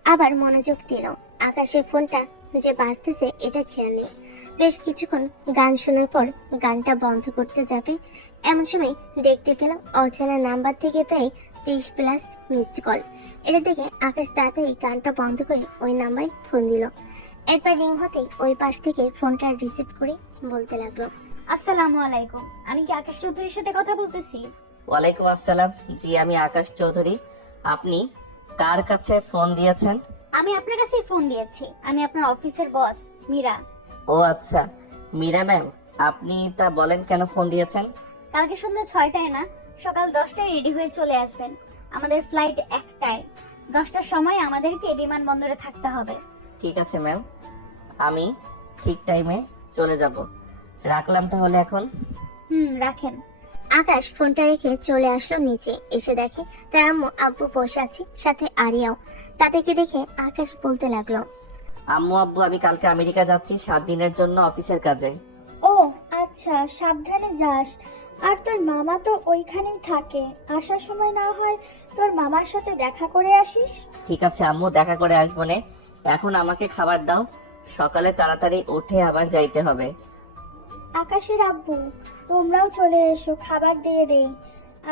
আবার মনোযোগ দিল। আকাশের ফোনটা যে বাজতেছে এটা খেয়াল নেই। বেশ কিছুক্ষণ গান শোনার পর গানটা বন্ধ করতে যাবে এমন সময় দেখতে পেলাম অচেনা নাম্বার থেকে প্রায় 30+ মিসড কল। এটা দেখে আকাশ তাড়াতাড়ি গানটা বন্ধ করে ওই নাম্বারে ফোন দিল। একবার রিং হতেই ওই পাশ থেকে ফোনটা রিসিভ করে বলতে লাগলো, আসসালামু আলাইকুম, আমি কি আকাশ চৌধুরীর সাথে কথা বলতেছি? ওয়ালাইকুম আসসালাম। জি, আমি আকাশ চৌধুরী। আপনি কার কাছে ফোন দিয়েছেন? আমি আপনার কাছেই ফোন দিয়েছি। আমি আপনার অফিসের বস মীরা। ও আচ্ছা, মীরা ম্যাম, আপনি তা বলেন কেন ফোন দিয়েছেন? কালকে সন্ধ্যা 6টায় না, সকাল 10টায় রেডি হয়ে চলে আসবেন। আমাদের ফ্লাইট 1টায়। 10টার সময় আমাদেরকে বিমানবন্দরে থাকতে হবে। ঠিক আছে ম্যাম, আমি ঠিক টাইমে চলে যাব। রাখলাম তাহলে এখন। রাখেন। আকাশ ফোনটা রেখে চলে আসলো নিচে। এসে দেখে তার আম্মু আব্বু বসে আছে, সাথে আরিয়াও। তাদেরকে দেখে আকাশ বলতে লাগলো, আম্মু আব্বু, আমি কালকে আমেরিকা যাচ্ছি 7 দিনের জন্য অফিসের কাজে। ও আচ্ছা, সাবধানে যাস। আর তোর মামা তো ওইখানেই থাকে, আসার সময় না হয় তোর মামার সাথে দেখা করে আসিস। ঠিক আছে আম্মু, দেখা করে আসবো নে। এখন আমাকে খাবার দাও, সকালে তাড়াতাড়ি উঠে আবার যাইতে হবে। আকাশের আব্বু, তোমরাও চলে এসো, খাবার দিয়ে দেই।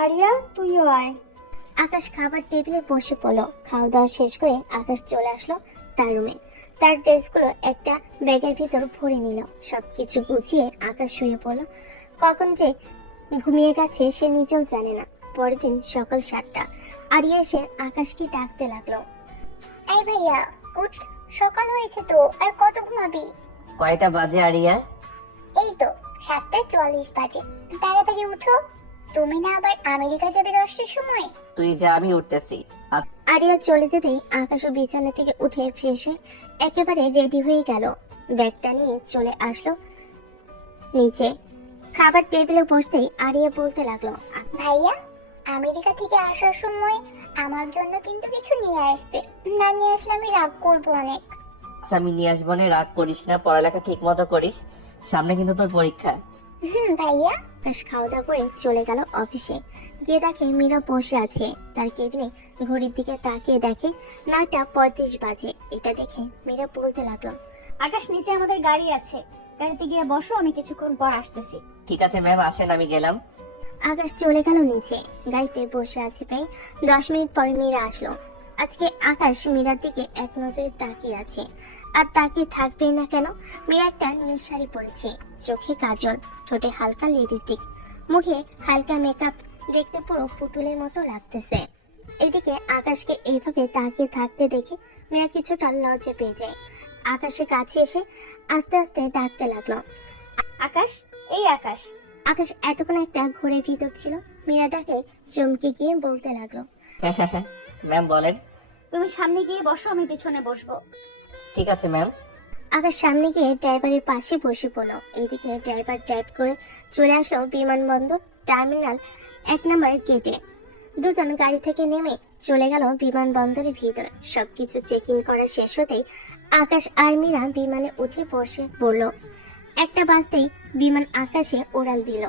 আরিয়া, তুইও আয়। আকাশ খাবার টেবিলে বসে পড়লো। খাওয়া দাওয়া শেষ করে আকাশ চলে আসলো তার রুমে। তার ড্রেসগুলো একটা ব্যাগের ভিতর ভরে নিল। সবকিছু গুছিয়ে আকাশ শুয়ে পড়লো। কখন যে ঘুমিয়ে গেছে সে নিজেও জানে না। পরের দিন সকাল 7টা। আরিয়া এসে আকাশকে ডাকতে লাগলো, এই ভাইয়া উঠ, সকাল হয়েছে তো, আর কত ঘুমাবি? কয়টা বাজে আরিয়া? এই তো 7:44 বাজে, তাড়াতাড়ি উঠো। তুমি না আবার আমেরিকা যাবে 10টার সময়? তুই যা, আমি উঠতেছি। আরিয়া চলে যেতেই আকাশও বিছানা থেকে উঠে ফ্রেশ হয়ে একেবারে রেডি হয়ে গেল। ব্যাগটা নিয়ে চলে আসলো নিচে। খাবার টেবিলে বসতেই আরিয়া বলতে লাগলো, ভাইয়া, আমেরিকা থেকে আসার সময় আমার জন্য কিন্তু কিছু নিয়ে আসবে। না নিয়ে আসলে আমি রাগ করবো অনেক। আচ্ছা, আমি নিয়ে আসবো নে, রাগ করিস না, পড়ালেখা ঠিক মতো করিস, সামনে কিন্তু তোর পরীক্ষা। ভাইয়া। আকাশ খাওয়া দাওয়া করে চলে গেল অফিসে। গিয়ে দেখে মীরা বসে আছে তার কেবিনে। ঘড়ির দিকে তাকিয়ে দেখে 9:35 বাজে। এটা দেখে মীরা বলতে লাগলো, আকাশ, নিচে আমাদের গাড়ি আছে, গাড়িতে গিয়ে বসো, আমি কিছুক্ষণ পর আসতেছি। ঠিক আছে ম্যাম, আসেন, আমি গেলাম। আকাশ চলে গেল নিচে। গাড়িতে বসে আছে প্রায় 10 মিনিট পরে মীরা আসলো। আজকে আকাশ মীরার দিকে এক নজরে তাকিয়ে আছে। আর তাকিয়ে থাকবেই না কেন? মীরা একটা নীল শাড়ি পরেছে, চোখে কাজল, ঠোঁটে হালকা লিপস্টিক, মুখে হালকা মেকআপ, দেখতে পুরো পুতুলের মতো লাগতেছে। এদিকে আকাশকে এইভাবে তাকিয়ে থাকতে দেখে মীরা কিছুটা লজ্জা পেয়ে যায়। আকাশের কাছে এসে আস্তে আস্তে ডাকতে লাগলো, আকাশ, এই আকাশ। আকাশ এতক্ষণ একটা ঘোরের ভিতর ছিল। মীরাটাকে চমকে গিয়ে বলতে লাগলো, ম্যাম বলেন। তুমি সামনে গিয়ে বসো, আমি পিছনে বসবো। ঠিক আছে ম্যাম। আকাশ সামনে গিয়ে ড্রাইভারের পাশে বসে পড়লো। এইদিকে ড্রাইভার ড্রাইভ করে চলে আসলো বিমানবন্দর টার্মিনাল 1 নম্বরের গেটে। দুজন গাড়ি থেকে নেমে চলে গেল বিমানবন্দরের ভিতরে। সবকিছু চেকিং করা শেষ হতেই আকাশ আর মীরা বিমানে উঠে বসে পড়ল। 1টা বাজতেই বিমান আকাশে উড়াল দিল।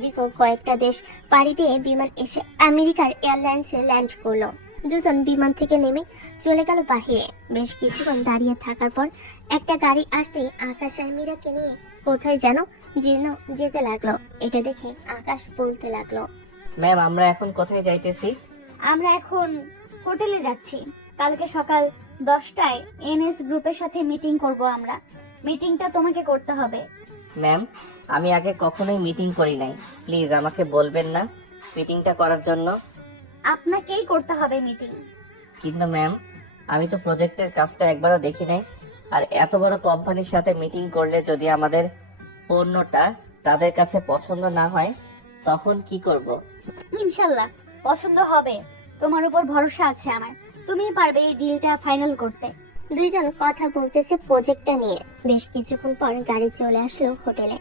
দীর্ঘ কয়েকটা দেশ পাড়ি দিয়ে বিমান এসে আমেরিকার এয়ারলাইন্সে ল্যান্ড করলো। দুজন বিমান থেকে নেমে চলে গেল বাহিরে। বেশ কিছুক্ষণ দাঁড়িয়ে থাকার পর একটা গাড়ি আসতেই আকাশ আর মীরাকে নিয়ে কোথায় যেন যেতে লাগলো। এটা দেখে আকাশ বলতে লাগলো, ম্যাম, আমরা এখন কোথায় যাইতেছি? আমরা এখন হোটেলে যাচ্ছি। কালকে সকাল 10টায় এনএস গ্রুপের সাথে মিটিং করব আমরা। মিটিংটা তোমাকে করতে হবে। ম্যাম, আমি আগে কখনোই মিটিং করি নাই, প্লিজ আমাকে বলবেন না মিটিংটা করার জন্য। আপনাকেই করতে হবে মিটিং। কিন্তু ম্যাম, আমি তো প্রজেক্টের কাজটা একবারও দেখি নাই। আর এত বড় কোম্পানির সাথে মিটিং করলে যদি আমাদের পণ্যটা তাদের কাছে পছন্দ না হয় তখন কি করব? ইনশাল্লাহ পছন্দ হবে, তোমার উপর ভরসা আছে আমার। তুমিই পারবে এই ডিলটা ফাইনাল করতে। দুইজন কথা বলতেছে প্রজেক্টটা নিয়ে। বেশ কিছুক্ষণ পর গাড়ি চলে আসলো হোটেলে।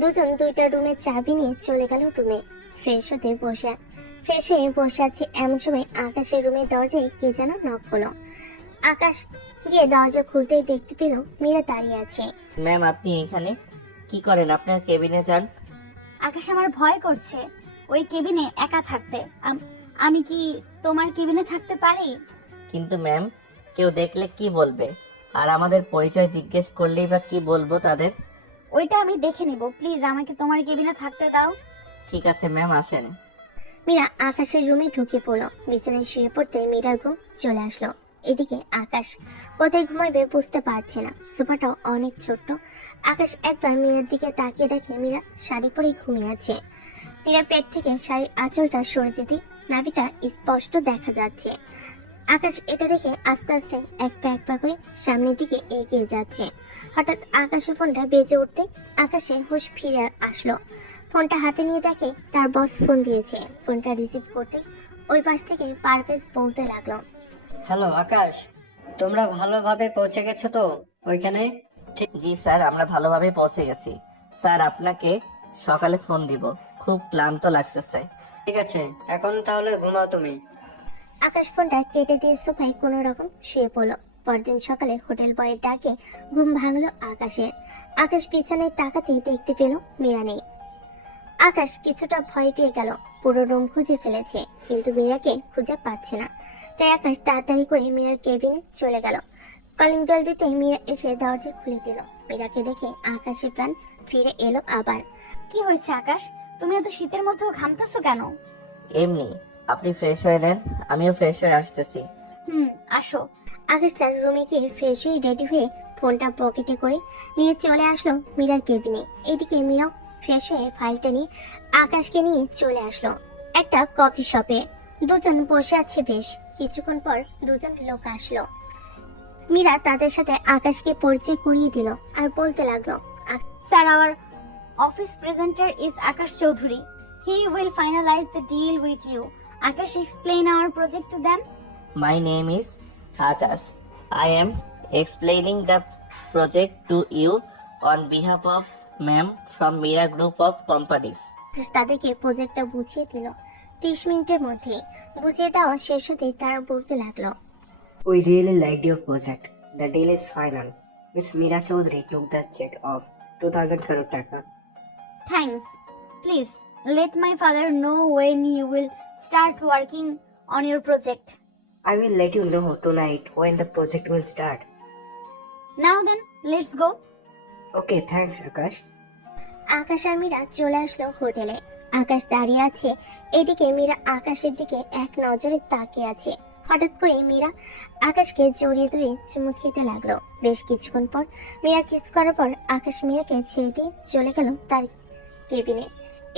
দুজন দুইটা রুমের চাবি নিয়ে চলে গেল রুমে। ফ্রেশ হয়ে বসে আছে এমন সময় আকাশের রুমের দরজায় কে যেন নক করলো। আকাশ গিয়ে দরজা খুলতেই দেখতে পেল মীরা দাঁড়িয়ে আছে। ম্যাম আপনি এখানে কি করেন? আপনার কেবিনে যান। আকাশ, আমার ভয় করছে ওই কেবিনে একা থাকতে। আমি কি তোমার কেবিনে থাকতে পারি? কিন্তু ম্যাম, কেউ দেখলে কি বলবে? আর আমাদের পরিচয় জিজ্ঞেস করলেই বা কি বলবো তাদের? ওইটা আমি দেখে নিব, প্লিজ আমাকে তোমার কেবিনে থাকতে দাও। ঠিক আছে ম্যাম, আসেন। মীরা আকাশের রুমে ঢুকে পড়লো। বিছানায় শুয়ে পড়তে মীরার ঘুম চলে আসলো। এদিকে আকাশ কোথায় ঘুমাবে বুঝতে পারছে না। সোফাটাও অনেক ছোট্ট। আকাশ একবার মীরার দিকে তাকিয়ে দেখে মীরা শাড়ি পরে ঘুমিয়ে আছে। মীরা পেট থেকে শাড়ির আঁচলটা সরে যেতে নাভিটা স্পষ্ট দেখা যাচ্ছে। আকাশ এটা দেখে আস্তে আস্তে এক পা করে সামনের দিকে এগিয়ে যাচ্ছে। হঠাৎ আকাশের ফোনটা বেজে উঠতে আকাশের হুঁশ ফিরে আসলো। ফোনটা হাতে নিয়ে দেখে তার বস ফোন দিয়েছে। ফোনটা রিসিভ করতে ওই পাশ থেকে পারভেজ বলতে লাগলো, হ্যালো আকাশ, তোমরা ভালোভাবে পৌঁছে গেছো তো ওইখানে? জি স্যার, আমরা ভালোভাবে পৌঁছে গেছি। স্যার আপনাকে সকালে ফোন দিব, খুব ক্লান্ত লাগতেছে। ঠিক আছে, এখন তাহলে ঘুমাও তুমি। আকাশ ফোনটা কেটে দিয়ে সোফায় কোনো রকম শুয়ে পড়লো। পরদিন সকালে হোটেল বয়ের ডাকে ঘুম ভাঙলো আকাশের। আকাশ বিছানায় তাকাতেই দেখতে পেল মীরা নেই। আকাশ কিছুটা ভয় পেয়ে গেল। পুরো রুম খুঁজে ফেলেছে কিন্তু মীরাকে খুঁজে পাচ্ছে না। তাই আকাশ তাড়াতাড়ি করে মীরার কেবিনে চলে গেল। কলিং বেল দিতে মীরা এসে দরজা খুলে দিল। মীরাকে দেখে আকাশের প্রাণ ফিরে এলো আবার। কি হয়েছে আকাশ, তুমি এত শীতের মধ্যেও ঘামতেছো কেন? এমনি, আপনি ফ্রেশ হয়ে নেন, আমিও ফ্রেশ হয়ে আসতেছি। আসো। আকাশ তার রুমে গিয়ে ফ্রেশ হয়ে রেডি হয়ে ফোনটা পকেটে করে নিয়ে চলে আসলো মীরার কেবিনে। এদিকে মীরাও ফ্রেশ হয়ে ফাইলটা নিয়ে আকাশকে নিয়ে চলে আসলো একটা কফি শপে। দুজন বসে আছে। বেশ কিছুক্ষণ পর দুজন লোক আসলো। মীরা তাদের সাথে আকাশকে পরিচয় করিয়ে দিল আর বলতে লাগলো, Sir, our office presenter is Akash Chaudhary. He will finalize the deal with you. Akash, explain our project to them. My name is Akash. I am explaining the project to you on behalf of ma'am from Mira Group of Companies. আকাশ তাদেরকে প্রজেক্টটা বুঝিয়ে দিল। 30 মিনিটের মধ্যে বুঝিয়ে দেওয়া শেষ হতেই তারা বলতে লাগলো, We really liked your project. The deal is final. Miss Meera Chaudhary took the check of 2000 crore taka. Thanks. Please let my father know when you will start working on your project. I will let you know tonight when the project will start. Now then, let's go. Okay, thanks Akash. আকাশ আর মীরা চলে আসলো হোটেলে। আকাশ দাঁড়িয়ে আছে। এদিকে মীরা আকাশের দিকে এক নজরে তাকিয়ে আছে। হঠাৎ করে মীরা আকাশকে জড়িয়ে ধরে চুমু খেতে লাগলো। বেশ কিছুক্ষণ পর মীরা কিস করার পর আকাশ মীরাকে ছেড়ে দিয়ে চলে গেল তার কেবিনে।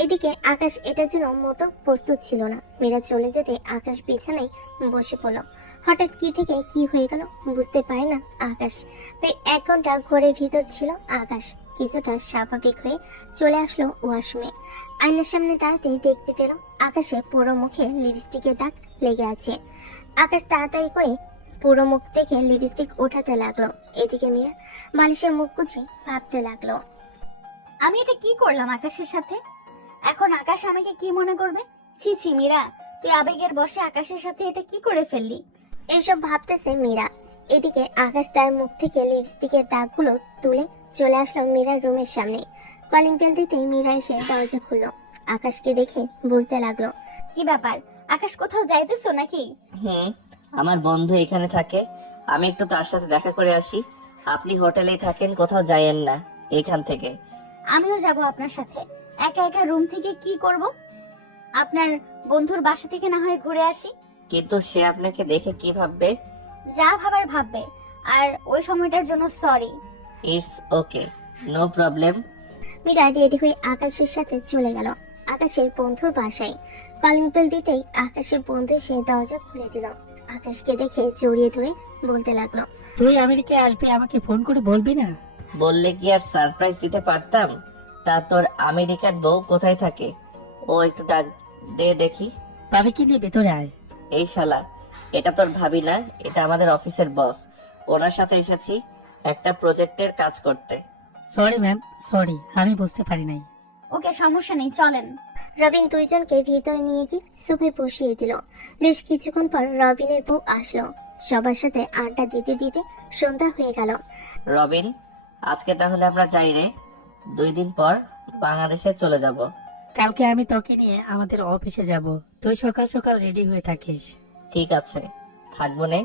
এদিকে আকাশ এটার জন্য মতো প্রস্তুত ছিল না। মীরা চলে যেতে আকাশ বিছানায় বসে পড়ল। হঠাৎ কি থেকে কি হয়ে গেল বুঝতে পারে না আকাশ। প্রায় 1 ঘন্টা ঘরের ভিতর ছিল আকাশ। কিছুটা স্বাভাবিক হয়ে চলে আসলো ওয়াশরুমে। আয়নার সামনে দাঁড়াতেই দেখতে পেল আকাশের পুরো মুখে লিপস্টিকের দাগ লেগে আছে। আকাশ তাড়াতাড়ি করে পুরো মুখ থেকে লিপস্টিক ওঠাতে লাগলো। এদিকে মীরা বালিশের মুখ গুছে ভাবতে লাগলো, আমি এটা কি করলাম আকাশের সাথে? এখন আকাশ আমাকে কি মনে করবে? ছি ছি মীরা, তুই আবেগের বশে আকাশের সাথে এটা কি করে ফেললি? এইসব ভাবতেছে মীরা। এদিকে আকাশ তার মুখ থেকে লিপস্টিকের দাগগুলো তুলে চলে আসলো মীরার রুমের সামনে। কলিং বেল দিতেই মীরা এসে দরজা খুললো। আকাশকে দেখে বলতে লাগলো, কি ব্যাপার, আকাশ কোথাও যাইতেছো নাকি? আমার বন্ধু এখানে থাকে, আমি একটু তার সাথে দেখা করে আসি। আপনি হোটেলেই থাকেন, কোথাও যাইয়েন না এখান থেকে। আমিও যাব আপনার সাথে। একা একা রুম থেকে কি করব? আপনার বন্ধুর বাসা থেকে না হয় ঘুরে আসি। কিন্তু সে আপনাকে দেখে কি ভাববে? যা ভাবার ভাববে। আর ওই সময়টার জন্য sorry. It's okay, no problem. Meera ready হয়ে আকাশের সাথে চলে গেল আকাশের বন্ধুর বাসায়। কলিং বেল দিতেই আকাশের বন্ধু এসে দরজা খুলে দিল। আকাশকে দেখে জড়িয়ে ধরে বলতে লাগলো, তুই আমেরিকায় আসবি, আমাকে ফোন করে বলবি না? বললে কি আর সারপ্রাইজ দিতে পারতাম? তা তোর আমেরিকার বউ কোথায় থাকে? ও একটু ডাক দে দেখি। ভাবি কি নিয়ে ভেতরে আয়। এই শালা, এটা তোর ভাবি না, এটা আমাদের অফিসের বস। ওনার সাথে এসেছি একটা প্রজেক্টের কাজ করতে। সরি ম্যাম, সরি, আমি বুঝতে পারি নাই। ওকে, সমস্যা নেই, চলেন। রবিন দুইজনকে ভিতরে নিয়ে গিয়ে সোফায় বসিয়ে দিল। বেশ কিছুক্ষণ পর রবিনের বউ আসলো। সবার সাথে আড্ডা দিতে দিতে সন্ধ্যা হয়ে গেল। রবিন, আজকে তাহলে আমরা যাই রে, 2 দিন পর বাংলাদেশে চলে যাব। কালকে আমি তোকে নিয়ে আমাদের অফিসে যাব, তুই সকাল সকাল রেডি হয়ে থাকিস। ঠিক আছে, থাকবো নে।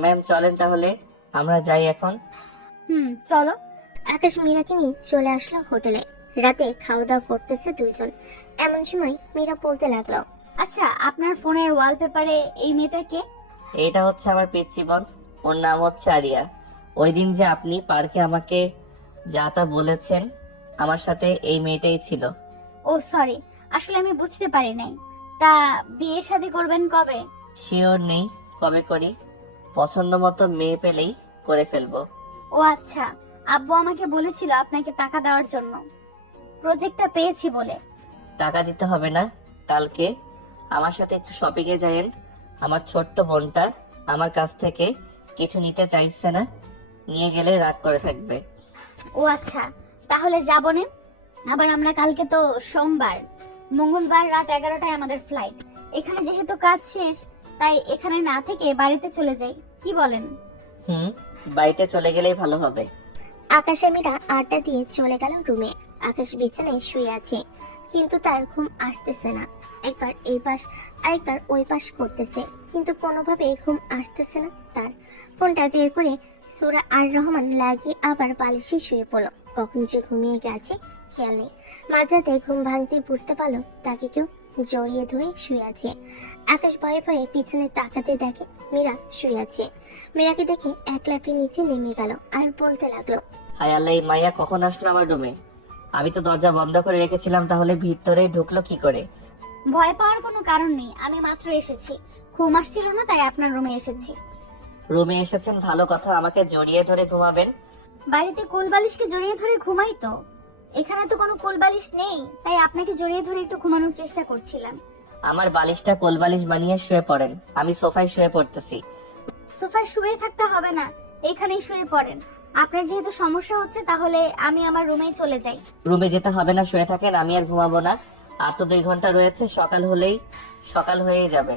ম্যাম চলেন তাহলে, আমরা যাই এখন। চলো। আকাশ মীরাকে নিয়ে চলে আসলো হোটেলে। রাতে খাওয়া দাওয়া করতেছে দুইজন। এমন সময় মীরা বলতে লাগলো, আচ্ছা, আপনার ফোনের ওয়ালপেপারে এই মেয়েটা কে? এটা হচ্ছে আমার পিচ্চি বোন, ওর নাম হচ্ছে আরিয়া। ওই দিন যে আপনি পার্কে আমাকে যা তা বলেছেন, আমার সাথে এই মেয়েটাই ছিল। ও সরি, আসলে আমি বুঝতে পারি নাই। তা বিয়ে শাদী করবেন কবে? শিওর নেই কবে করি, পছন্দ মতো মেয়ে পেলেই করে ফেলবো। ও আচ্ছা, আব্বু আমাকে বলেছিল আপনাকে টাকা দেওয়ার জন্য, প্রজেক্টটা পেয়েছি বলে। টাকা দিতে হবে না, কালকে আমার সাথে একটু শপিং এ যায়েন। আমার ছোট্ট বোনটা আমার কাছ থেকে কিছু নিতে চাইছে না, নিয়ে গেলে রাগ করে থাকবে। ও আচ্ছা, তাহলে যাবো না। আবার আমরা কালকে তো সোমবার, মঙ্গলবার রাত 11টায় আমাদের ফ্লাইট। এখানে যেহেতু কাজ শেষ, তাই এখানে না থেকে বাড়িতে চলে যাই, কি বলেন? বাড়িতে চলে গেলেই ভালো হবে। আকাশে মীরা আড্ডা দিয়ে চলে গেল রুমে। আকাশ বিছানায় শুয়ে আছে, কিন্তু তার ঘুম আসতেছে না। একবার এই পাশ আরেকবার ওই পাশ করতেছে, কিন্তু কোনোভাবে ঘুম আসতেছে না তার। ফোনটা বের করে সূরা আর রহমান লাগিয়ে আবার বালিশে শুয়ে পড়ল। কখন যে ঘুমিয়ে গেছে খেয়াল নেই। মাঝরাতে ঘুম ভাঙতে বুঝতে পারলো তাকে কেউ জড়িয়ে ধরে শুয়ে আছে। আকাশ ভয়ে ভয়ে পিছনে তাকাতে দেখে মীরা শুয়ে আছে। মীরাকে দেখে এক লাফে নিচে নেমে গেল আর বলতে লাগলো, হায় আল্লাহ, এই মাইয়া কখন আসলো আমার রুমে? আমি তো দরজা বন্ধ করে রেখেছিলাম, তাহলে ভিতরে ঢুকলো কি করে? ভয় পাওয়ার কোনো কারণ নেই, আমি মাত্র এসেছি, ঘুম আসছিল না তাই আপনার রুমে এসেছি। রুমে এসেছেন ভালো কথা, আমাকে জড়িয়ে ধরে ঘুমাবেন? বাড়িতে কোলবালিশকে জড়িয়ে ধরে ঘুমাই তো, এখানে তো কোনো কোলবালিশ নেই, তাই আপনাকে জড়িয়ে ধরে একটু ঘুমানোর চেষ্টা করছিলাম। আমার বালিশটা কোলবালিশ বানিয়ে শুয়ে পড়েন, আমি সোফায় শুয়ে পড়তেছি। সোফায় শুয়ে থাকতে হবে না, এখানেই শুয়ে পড়েন। আপনার যেহেতু সমস্যা হচ্ছে, তাহলে আমি আমার রুমেই চলে যাই। রুমে যেতে হবে না, শুয়ে থাকেন, আমি আর ঘুমাবো না। আর তো 2 ঘন্টা রয়েছে, সকাল হয়েই যাবে।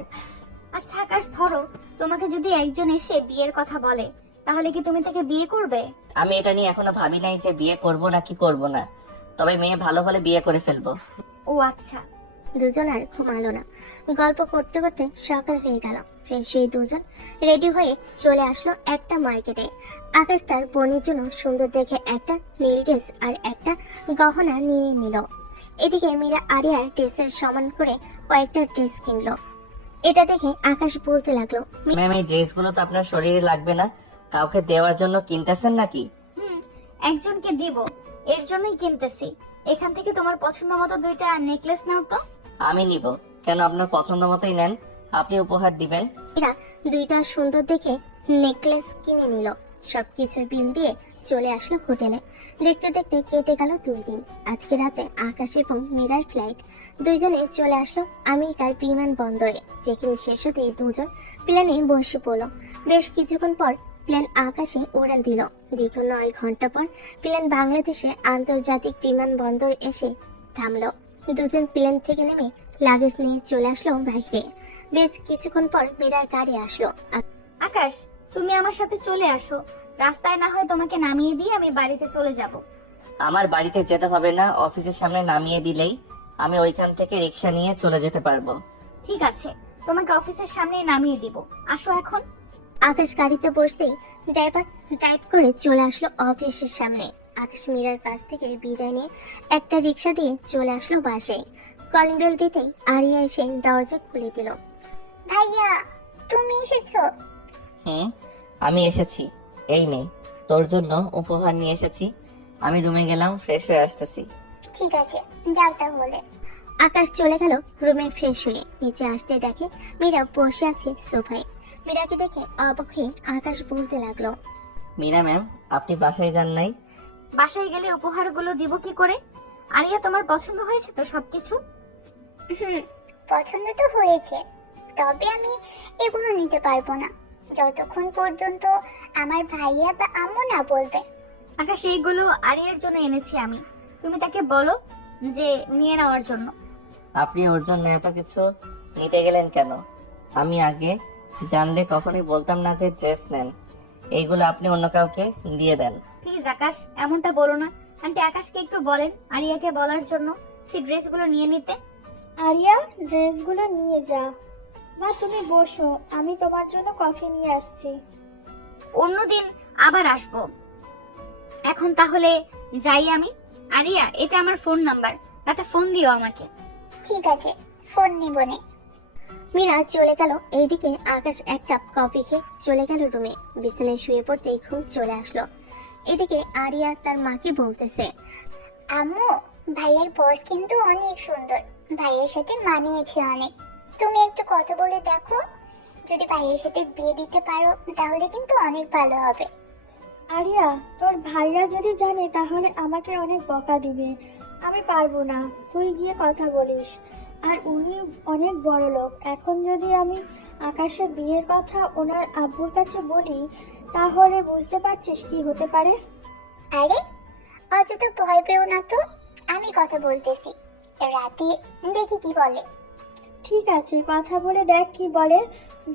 আচ্ছা আকাশ, ধরো তোমাকে যদি একজন এসে বিয়ের কথা বলে, তাহলে কি তুমি তাকে বিয়ে করবে? আমি এটা নিয়ে এখনো ভাবি নাই যে বিয়ে করব নাকি করব না, তবে মেয়ে ভালো হলে বিয়ে করে ফেলবো। ও আচ্ছা। দুজন আর ঘুমালো না। গল্প করতে করতে সকাল হয়ে গেল। ফ্রেশ হয়ে দুজন রেডি হয়ে চলে আসলো একটা মার্কেটে। আকাশ তার বোনের জন্য সুন্দর দেখে একটা নীল ড্রেস আর একটা গহনা নিয়ে নিল। এদিকে মীরা আরিয়ার ড্রেসের সমান করে কয়েকটা ড্রেস কিনলো। এটা দেখে আকাশ বলতে লাগলো, ম্যাম, এই ড্রেসগুলো তো আপনার শরীরে লাগবে না, কাউকে দেওয়ার জন্য কিনতেছেন নাকি? একজনকে দিব, এর জন্যই কিনতেছি। এখান থেকে তোমার পছন্দ মতো 2টা নেকলেস নাও তো। আমি নিব কেন? আপনার পছন্দ মতোই নেন, আপনি উপহার দিবেন। মীরা 2টা সুন্দর দেখে নেকলেস কিনে নিল। সবকিছুর বিল দিয়ে চলে আসলো হোটেলে। দেখতে দেখতে কেটে গেল 2 দিন। আজকে রাতে আকাশ এবং মীরার ফ্লাইট। দুইজনে চলে আসলো আমেরিকার বিমানবন্দরে। চেকিং শেষ হতেই দুজন প্লেনে বসে পড়লো। বেশ কিছুক্ষণ পর প্লেন আকাশে উড়াল দিল। দীর্ঘ 9 ঘন্টা পর প্লেন বাংলাদেশে আন্তর্জাতিক বিমানবন্দর এসে থামলো। দুজন প্লেন থেকে নেমে লাগেজ নিয়ে চলে আসলো বাইরে। বেশ কিছুক্ষণ পর মীরার গাড়ি আসলো। আকাশ, তুমি আমার সাথে চলে আসো, রাস্তায় না হয় তোমাকে নামিয়ে দিয়ে আমি বাড়িতে চলে যাব। আমার বাড়িতে যেতে হবে না, অফিসের সামনে নামিয়ে দিলেই আমি ওইখান থেকে রিক্সা নিয়ে চলে যেতে পারবো। ঠিক আছে, তোমাকে অফিসের সামনে নামিয়ে দিব, আসো এখন। আকাশ গাড়িতে বসতেই ড্রাইভার ড্রাইভ করে চলে আসলো অফিসের সামনে। আকাশ মীরার কাছ থেকে বিদায় নিয়ে একটা রিক্সা দিয়ে চলে আসলো বাসে। কলিং বেল দিতেই আরিয়া এসে দরজা খুলে দিল। ভাইয়া, তুমি এসেছো? আমি এসেছি, এই নে তোর জন্য উপহার নিয়ে এসেছি। আমি রুমে গেলাম, ফ্রেশ হয়ে আসতেছি। ঠিক আছে, যাও তাহলে। আকাশ চলে গেল রুমে ফ্রেশ হয়ে। নিচে আসতে দেখে মীরা বসে আছে সোফায়। মীরাকে দেখে অবাক হয়ে আকাশ বলতে লাগলো, মীরা ম্যাম, আপনি বাসায় যান নাই? বাসায় গেলে উপহারগুলো দিব কি করে? আরিয়া, তোমার পছন্দ হয়েছে তো সবকিছু? পছন্দ তো হয়েছে, তবে আমি এগুলো নিতে পারবো না। যতক্ষণ পর্যন্ত আমার ভাইয়া বা আম্মু না বলবে। আকাশ এইগুলো আরিয়ার জন্য এনেছি আমি, তুমি তাকে বলো যে নিয়ে নেওয়ার জন্য। আপনি ওর জন্য এত কিছু নিতে গেলেন কেন? আমি আগে জানলে কখনোই বলতাম না যে ড্রেস নেন। এইগুলো আপনি অন্য কাউকে দিয়ে দেন। প্লিজ আকাশ, এমনটা বলো না। আন্টি আকাশকে একটু বলেন আরিয়াকে বলার জন্য সেই ড্রেসগুলো নিয়ে নিতে। আরিয়া, ড্রেসগুলো নিয়ে যা। মা তুমি বসো, আমি তোমার জন্য কফি নিয়ে আসছি। অন্যদিন আবার আসবো, এখন তাহলে যাই আমি। আরিয়া, এটা আমার ফোন নাম্বার, রাতে ফোন দিও আমাকে। ঠিক আছে, ফোন নিবনে। মীরা চলে গেল। এইদিকে আকাশ এক কাপ কফি খেয়ে চলে গেল রুমে। বিছানায় শুয়ে পড়তেই ঘুম চলে আসলো। এদিকে আরিয়া তার মাকে বলতেছে, আম্মু, ভাইয়ের বস কিন্তু অনেক সুন্দর, ভাইয়ের সাথে মানিয়েছে অনেক। তুমি একটু কথা বলে দেখো, যদি ভাইয়ের সাথে বিয়ে দিতে পারো তাহলে কিন্তু অনেক ভালো হবে। আরিয়া, তোর ভাইরা যদি জানে তাহলে আমাকে অনেক বকা দিবে। আমি পারবো না, তুই গিয়ে কথা বলিস। আর উনি অনেক বড় লোক, এখন যদি আমি আকাশের বিয়ের কথা ওনার আব্বুর কাছে বলি তাহলে বুঝতে পারছিস কি হতে পারে। আরে অযথা ভয় পেও না তো, আমি কথা বলতেছি, রাতে দেখি কি বলে। ঠিক আছে, কথা বলে দেখ কি বলে।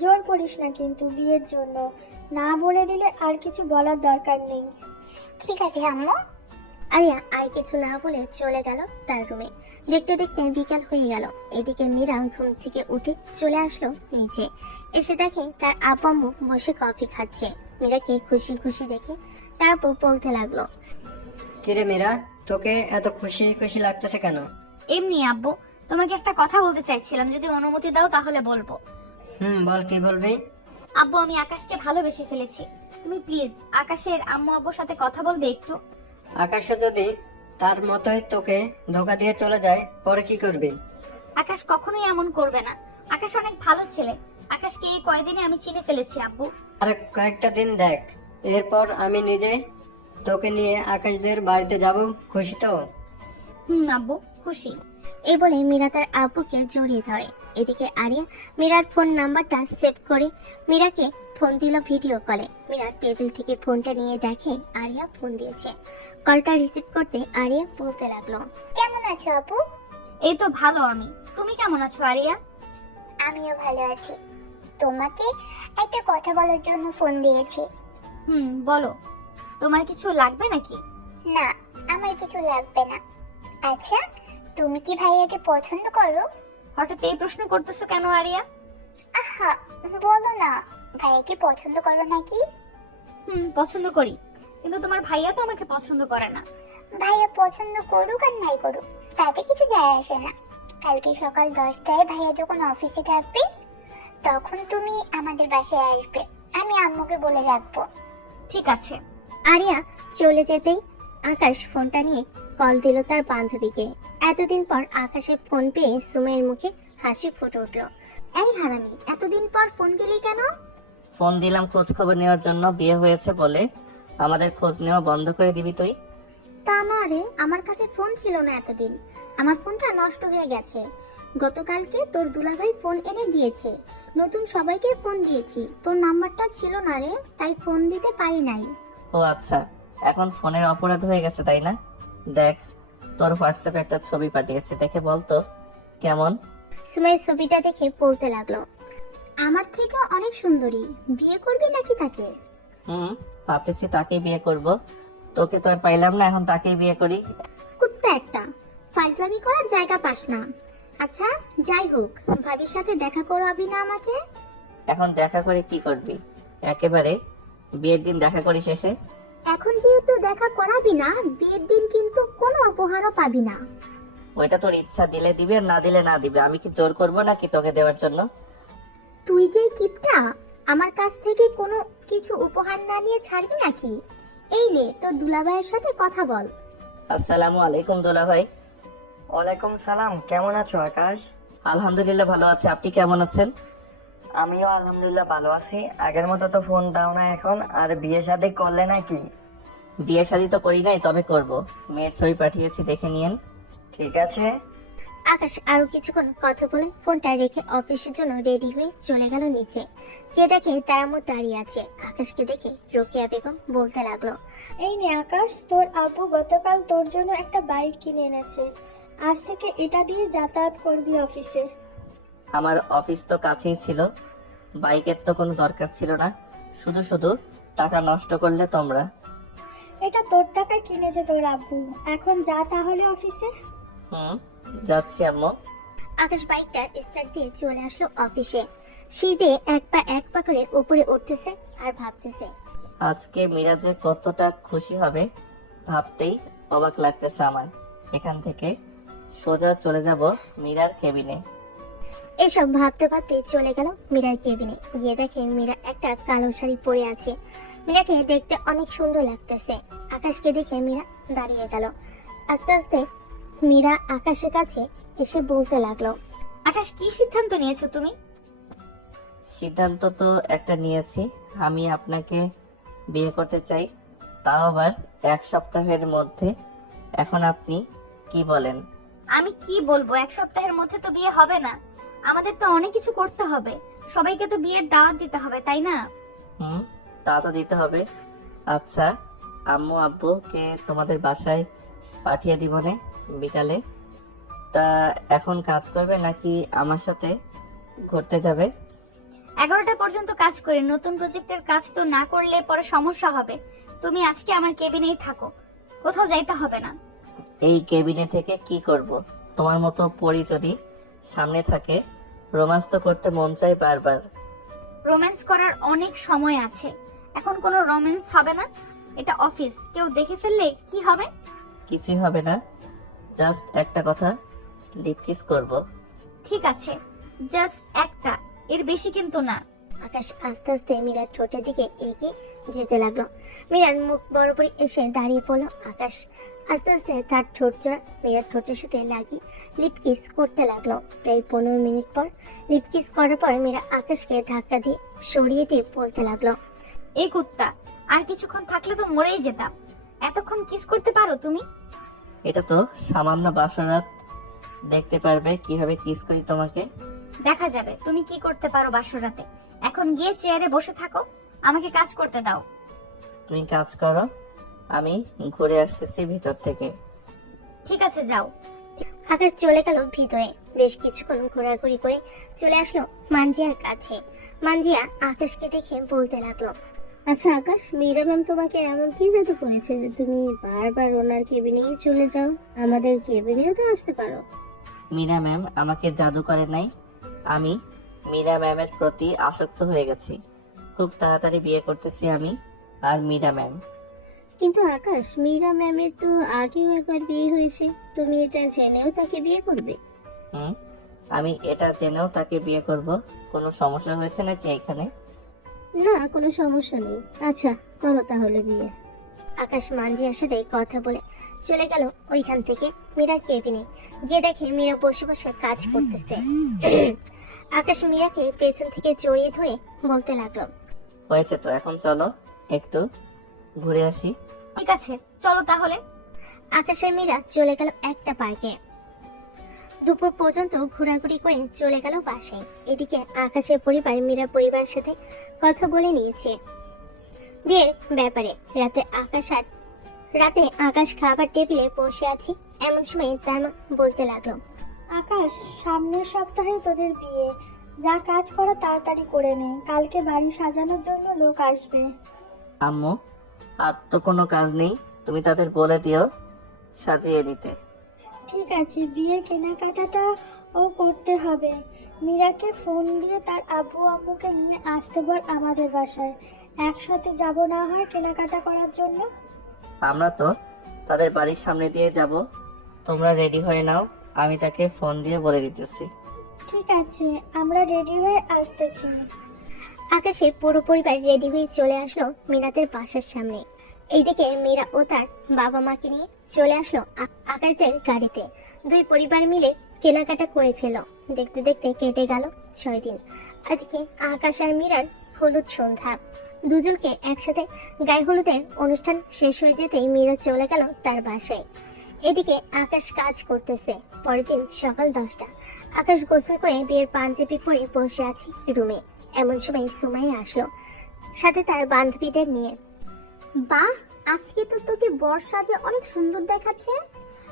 জোর করিস না কিন্তু বিয়ের জন্য, না বলে দিলে আর কিছু বলার দরকার নেই। ঠিক আছে আম্মু। আরিয়া আর কিছু না বলে চলে গেল তার রুমে। দেখতে দেখতে বিকাল হয়ে গেল। এদিকে মীরা ঘুম থেকে উঠে চলে আসলো নিচে। এসে দেখে তার আব্বু আম্মু বসে কফি খাচ্ছে। মীরাকে খুশি খুশি দেখে তারপর বলতে লাগলো, কিরে মীরা, তোকে এত খুশি খুশি লাগতেছে কেন? এমনি আব্বু, তোমাকে একটা কথা বলতে চাইছিলাম, যদি অনুমতি দাও তাহলে বলবো। বল, কি বলবি? আব্বু, আমি আকাশকে ভালোবেসে ফেলেছি। তুমি প্লিজ আকাশের আম্মু আব্বুর সাথে কথা বলবে একটু। আকাশ যদি তার মতোই তোকে ধোকা দিয়ে চলে যায়, পরে কি করবি? আকাশ কখনোই এমন করবে না। আকাশ অনেক ভালো ছেলে। আকাশকে এই কয়দিনে আমি চিনে ফেলেছি আব্বু। আর কয়েকটা দিন দেখ, এরপর আমি নিজে তোকে নিয়ে আকাশদের বাড়িতে যাব। খুশি তো? আব্বু, খুশি। এই বলে মীরা তার আব্বুকে জড়িয়ে ধরে। এদিকে আরিয়া মীরার ফোন নাম্বারটা সেভ করে মীরাকে ফোন দিল ভিডিও কলে। মীরা টেবিল থেকে ফোনটা নিয়ে দেখে আরিয়া ফোন দিয়েছে। কলটা রিসিভ করতে আরিয়া বলতে লাগলো, কেমন আছো আপু? এই তো ভালো আমি। তুমি কেমন আছো আরিয়া? আমিও ভালো আছি। তোমাকে একটা কথা বলার জন্য ফোন দিয়েছি। বলো, তোমার কিছু লাগবে নাকি? না, আমার কিছু লাগবে না। আচ্ছা, তুমি কি ভাইয়াকে পছন্দ করো? হঠাৎ এই প্রশ্ন করতেছো কেন আরিয়া? আহা, বলো না, ভাইয়াকে পছন্দ করো নাকি? পছন্দ করি, কিন্তু তোমার ভাইয়া তো আমাকে পছন্দ করে না। ভাইয়া পছন্দ করুক আর নাই করুক, তাতে কিছু যায় আসে না। কালকে সকাল 10টায় ভাইয়া যখন অফিসে থাকবে তখন তুমি আমাদের বাসায় আসবে, আমি আম্মুকে বলে রাখবো। ঠিক আছে। আরিয়া চলে যেতেই আকাশ ফোনটা নিয়ে কল দিল তার বান্ধবীকে। এতদিন পর আকাশের ফোন পেয়ে সুমের মুখে হাসি ফুটে উঠল। এই হারামি, এতদিন পর ফোন দিলি কেন? ফোন দিলাম খোঁজ খবর নেওয়ার জন্য। বিয়ে হয়েছে বলে আমাদের খোঁজ নেওয়া বন্ধ করে দিবি তুই? তা না রে, আমার কাছে ফোন ছিল না এতদিন, আমার ফোনটা নষ্ট হয়ে গেছে। গতকালকে তোর দুলাভাই ফোন এনে দিয়েছে, নতুন সবাইকে ফোন দিয়েছি, তোর নাম্বারটা ছিল না রে, তাই ফোন দিতে পারি নাই। ও আচ্ছা, এখন ফোনের অপরাধ হয়ে গেছে তাই না? দেখ, তোর হোয়াটসঅ্যাপে একটা ছবি পাঠিয়েছি, দেখে বলতো কেমন। সুমের ছবিটা দেখে বলতে লাগলো, আমার থেকে অনেক সুন্দরী, বিয়ে করবি নাকি তাকে? ভাবতেছি তাকেই বিয়ে করব। তোকে তো আর পাইলাম না, এখন তাকেই বিয়ে করি। কুত্তা একটা, ফাজলামি করার জায়গা পাস না। আচ্ছা যাই হোক, ভাবির সাথে দেখা করাবি না আমাকে? এখন দেখা করে কি করবি? একেবারে বিয়ের দিন দেখা করি শেষে। এখন যেহেতু দেখা করাবি না, বিয়ের দিন কিন্তু কোনো উপহারও পাবি না। ওইটা তোর ইচ্ছা, দিলে দিবে না দিলে না দিবে। আমি কি জোর করব নাকি তোকে দেওয়ার জন্য? তুই যে কিপটা, আমার কাছ থেকে কোনো কিছু উপহার না নিয়ে ছাড়বি নাকি? এই নে, তোর দুলাভাইয়ের সাথে কথা বল। আসসালামু আলাইকুম দুলা ভাই। ওয়ালাইকুম সালাম, কেমন আছো আকাশ? আলহামদুলিল্লাহ ভালো আছে, আপনি কেমন আছেন? আমিও আলহামদুলিল্লাহ ভালো আছি। আগের মতো তো ফোন দাও না এখন। আর বিয়ে শাদী করলে নাকি? বিয়ে শাদী তো করি নাই, তবে করব। মেয়ের ছবি পাঠিয়েছি, দেখে নিয়েন। ঠিক আছে। আকাশ আরো কিছুক্ষণ কথা বলে ফোনটা রেখে অফিসের জন্য রেডি হয়ে চলে গেল নিচে। কে দেখে তার আম্মু দাঁড়িয়ে আছে। আকাশকে দেখে রোকেয়া বেগম বলতে লাগলো, এই নে আকাশ, তোর আব্বু গতকাল তোর জন্য একটা বাইক কিনে এনেছে। আজ থেকে এটা দিয়ে যাতায়াত করবি অফিসে। আমার অফিস তো কাছেই ছিল, বাইকের তো কোনো দরকার ছিল না। শুধু শুধু টাকা নষ্ট করলে তোমরা। এটা তোর টাকায় কিনেছে তোর আব্বু। এখন যা তাহলে অফিসে। যাচ্ছি আম্মু। আকাশ বাইকটা স্টার্ট দিয়ে চলে আসলো অফিসে। শীতে এক পা করে উপরে উঠতেছে আর ভাবতেছে, আজকে মীরা যে কতটা খুশি হবে ভাবতেই অবাক লাগতেছে আমার। এখান থেকে সোজা চলে যাব মীরার কেবিনে। এসব ভাবতে ভাবতে চলে গেল মীরার কেবিনে। গিয়ে দেখে মীরা একটা কালো শাড়ি পরে আছে। মীরাকে দেখতে অনেক সুন্দর লাগতেছে। আকাশকে দেখে মীরা দাঁড়িয়ে গেল। আস্তে আস্তে মীরা আকাশের কাছে এসে বলতে লাগলো, আকাশ, কি সিদ্ধান্ত নিয়েছো তুমি? সিদ্ধান্ত তো একটা নিয়েছি, আমি আপনাকে বিয়ে করতে চাই, তাও আবার 1 সপ্তাহের মধ্যে। এখন আপনি কি বলেন? আমি কি বলবো, 1 সপ্তাহের মধ্যে তো বিয়ে হবে না। আমাদের তো অনেক কিছু করতে হবে, সবাইকে তো বিয়ের দাওয়াত দিতে হবে, তাই না? তা তো দিতে হবে। আচ্ছা, আম্মু আব্বুকে তোমাদের বাসায় পাঠিয়ে দিব নে বিকালে। তা এখন কাজ করবে নাকি আমার সাথে ঘুরতে যাবে? 11টা পর্যন্ত কাজ করি। নতুন প্রজেক্টের কাজ তো না করলে পরে সমস্যা হবে। তুমি আজকে আমার কেবিনেই থাকো, কোথাও যাইতে হবে না। এই কেবিনে থেকে কি করব? তোমার মতো পরি যদি সামনে থাকে, রোমান্স তো করতে মন চাই বারবার। রোম্যান্স করার অনেক সময় আছে, এখন কোনো রোম্যান্স হবে না। এটা অফিস, কেউ দেখে ফেললে কি হবে? কিছুই হবে না, জাস্ট একটা কথা, লিপ কিস করব। ঠিক আছে, জাস্ট একটা, এর বেশি কিন্তু না। আকাশ আস্তে আস্তে মীরার ঠোঁটের দিকে এগিয়ে যেতে লাগলো। মীরার মুখ বরাবর এসে দাঁড়িয়ে পড়লো আকাশ। আস্তে আস্তে তার ঠোঁট জোড়া মীরার ঠোঁটের সাথে লাগিয়ে লিপ কিস করতে লাগলো। প্রায় 15 মিনিট পর লিপ কিস করার পর মীরা আকাশকে ধাক্কা দিয়ে সরিয়ে দিয়ে বলতে লাগলো, এই কুত্তা, আর কিছুক্ষণ থাকলে তো মরেই যেতাম। এতক্ষণ কিস করতে পারো তুমি? এটা তো সামান্য বাসরাত, দেখতে পারবে কিভাবে কিস করি তোমাকে। দেখা যাবে তুমি কি করতে পারো বাসরাতে। এখন গিয়ে চেয়ারে বসে থাকো, আমাকে কাজ করতে দাও। তুমি কাজ করো, আমি ঘুরে আসতেছি ভিতর থেকে। ঠিক আছে, যাও। আকাশ চলে গেল ভিতরে। বেশ কিছুক্ষণ ঘোরাঘুরি করে চলে আসলো মানজিয়ার কাছে। মানজিয়া আকাশকে দেখে বলতে লাগলো, আচ্ছা আকাশ, মীরা ম্যাম তোমাকে এমন কি জাদু করেছে যে তুমি বারবার ওনার কেবিনেই চলে যাও? আমাদের কেবিনেও তো আসতে পারো। মীরা ম্যাম আমাকে জাদু করে নাই, আমি মীরা ম্যামের প্রতি আসক্ত হয়ে গেছি। খুব তাড়াতাড়ি বিয়ে করতেছি আমি আর মীরা ম্যাম। কিন্তু আকাশ, মীরা ম্যামের তো আগেও একবার বিয়ে হয়েছে, তুমি এটা জেনেও তাকে বিয়ে করবে? আমি এটা জেনেও তাকে বিয়ে করব? কোনো সমস্যা হয়েছে নাকি এখানে? না, কোনো সমস্যা নেই। আচ্ছা, করো তাহলে বিয়ে। আকাশ মানজিয়ার সাথে কথা বলে চলে গেল ওইখান থেকে মীরার কেবিনে। গিয়ে দেখে মীরা বসে বসে কাজ করতেছে। আকাশ মীরাকে পেছন থেকে জড়িয়ে ধরে বলতে লাগলো, হয়েছে তো, এখন চলো একটু ঘুরে আসি। ঠিক আছে, চলো তাহলে। আকাশের মীরা চলে গেল একটা পার্কে। দুপুর পর্যন্ত ঘোরাঘুরি করে চলে গেল বাসায়। এদিকে আকাশের পরিবার মীরা পরিবারের সাথে কথা বলে নিয়েছে বিয়ের ব্যাপারে। রাতে আকাশ খাবার টেবিলে বসে আছে। এমন সময় তার মা বলতে লাগলো, আকাশ, সামনের সপ্তাহে তোদের বিয়ে। যা কাজ করা তাড়াতাড়ি করে নে, কালকে বাড়ি সাজানোর জন্য লোক আসবে। আম্মু, আর তো কোনো কাজ নেই, তুমি তাদের বলে দিও সাজিয়ে দিতে। ঠিক আছে, বিয়ের কেনাকাটাটা ও করতে হবে। মীরাকে ফোন দিয়ে তার আব্বু আম্মুকে নিয়ে আসতে বল আমাদের বাসায়। একসাথে যাব না হয় কেনাকাটা করার জন্য। আমরা তো তাদের বাড়ির সামনে দিয়ে যাব, তোমরা রেডি হয়ে নাও, আমি তাকে ফোন দিয়ে বলে দিতেছি। ঠিক আছে, আমরা রেডি হয়ে আসতেছি। আকাশের পুরো পরিবার রেডি হয়ে চলে আসলো মীরাদের বাসার সামনে। এইদিকে মীরা ও তার বাবা মাকে নিয়ে চলে আসলো আকাশদের গাড়িতে। দুই পরিবার মিলে কেনাকাটা করে ফেলো। দেখতে দেখতে কেটে গেল 6 দিন। আজকে আকাশ আর মীরার হলুদ সন্ধ্যা। দুজনকে একসাথে গায়ে হলুদের অনুষ্ঠান শেষ হয়ে যেতেই মীরা চলে গেল তার বাসায়। এদিকে আকাশ কাজ করতেছে। পরের দিন সকাল 10টা। আকাশ গোসল করে বিয়ের পাঞ্জাবি পরে বসে আছে রুমে। এমন সময় সুমাইয়া আসলো, সাথে তার বান্ধবীদের নিয়ে। বাহ, আজকে তো তোকে বর সাজে অনেক সুন্দর দেখাচ্ছে।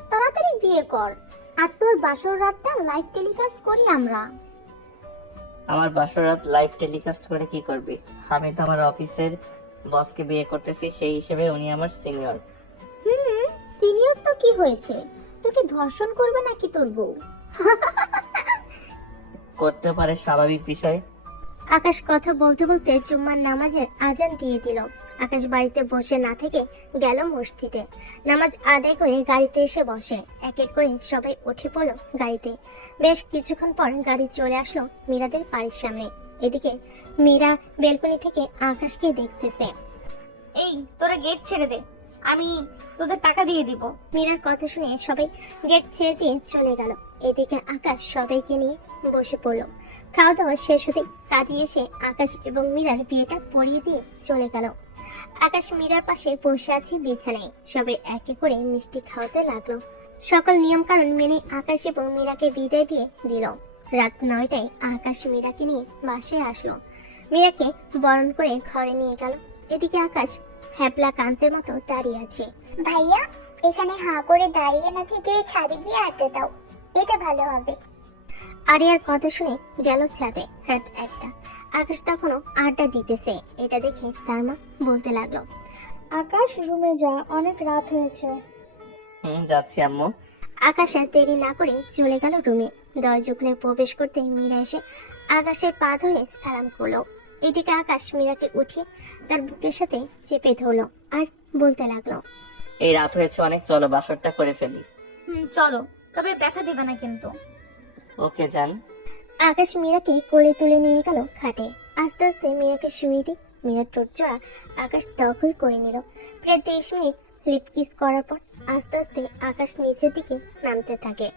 তাড়াতাড়ি বিয়ে কর, আর তোর বাসর রাতটা লাইভ টেলিকাস্ট করি আমরা। আমার বাসরাত লাইভ টেলিকাস্ট করে কি করবি? আমি তো আমার অফিসের বসকে বিয়ে করতেছি, সেই হিসেবে উনি আমার সিনিয়র। সিনিয়র তো কি হয়েছে, তোকে ধর্ষণ করবে নাকি তোর বউ? করতে পারে, স্বাভাবিক বিষয়। আকাশ কথা বলতে বলতে জুম্মার নামাজের আজান দিয়ে দিল। আকাশ বাড়িতে বসে না থেকে গেল মসজিদে। নামাজ আদায় করে গাড়িতে এসে বসে। এক এক করে সবাই উঠে পড়লো গাড়িতে। বেশ কিছুক্ষণ পর গাড়ি চলে আসলো মীরাদের বাড়ির সামনে। এদিকে মীরা বেলকনি থেকে আকাশকে দেখতেছে। এই তোরা গেট ছেড়ে দে, আমি তোদের টাকা দিয়ে দিব। মীরার কথা শুনে সবাই গেট ছেড়ে দিয়ে চলে গেল। এদিকে আকাশ সবাইকে নিয়ে বসে পড়লো। খাওয়া দাওয়া শেষ হতে কাজে এসে আকাশ এবং মীরার বিয়েটা পড়িয়ে দিয়ে চলে গেল। আকাশ মীরার পাশে বসে আছে বিছানায়। সবাই একে করে মিষ্টি খাওয়াতে লাগলো। সকল নিয়ম কানুন মেনে আকাশ এবং মীরাকে বিদায় দিয়ে দিল। রাত 9টায় আকাশ মীরাকে নিয়ে বাসায় আসলো। মীরাকে বরণ করে ঘরে নিয়ে গেল। এদিকে আকাশ হ্যাবলা কান্তের মতো দাঁড়িয়ে আছে। ভাইয়া, এখানে হাঁ করে দাঁড়িয়ে না থেকে ছাদে গিয়ে আড্ডা দাও, এটা ভালো হবে। আরিয়ার কথা শুনে গেল ছাদে। রাত 1টা। আকাশ তখনও আড্ডা দিতেছে। এটা দেখে তার মা বলতে লাগলো, আকাশ রুমে যা, অনেক রাত হয়েছে। যাচ্ছি আম্মু। আকাশ আর দেরি না করে চলে গেল রুমে। দরজা খুলে প্রবেশ করতে মীরা এসে আকাশের পা ধরে সালাম করলো। এদিকে আকাশ মীরাকে উঠিয়ে তার বুকের সাথে চেপে ধরলো আর বলতে লাগলো, এই রাত হয়েছে অনেক, চলো বাসরটা করে ফেলি। চলো, তবে ব্যথা দিবে না কিন্তু। ওকে যান। আকাশ মীরাকে কোলে তুলে নিয়ে গেল খাটে। আস্তে আস্তে মীরাকে শুয়ে দিয়ে মীরার ঠোঁট জোড়া আকাশ দখল করে নিল। প্রায় 30 মিনিট লিপ কিস করার পর আস্তে আস্তে আকাশ নিচের দিকে নামতে থাকে।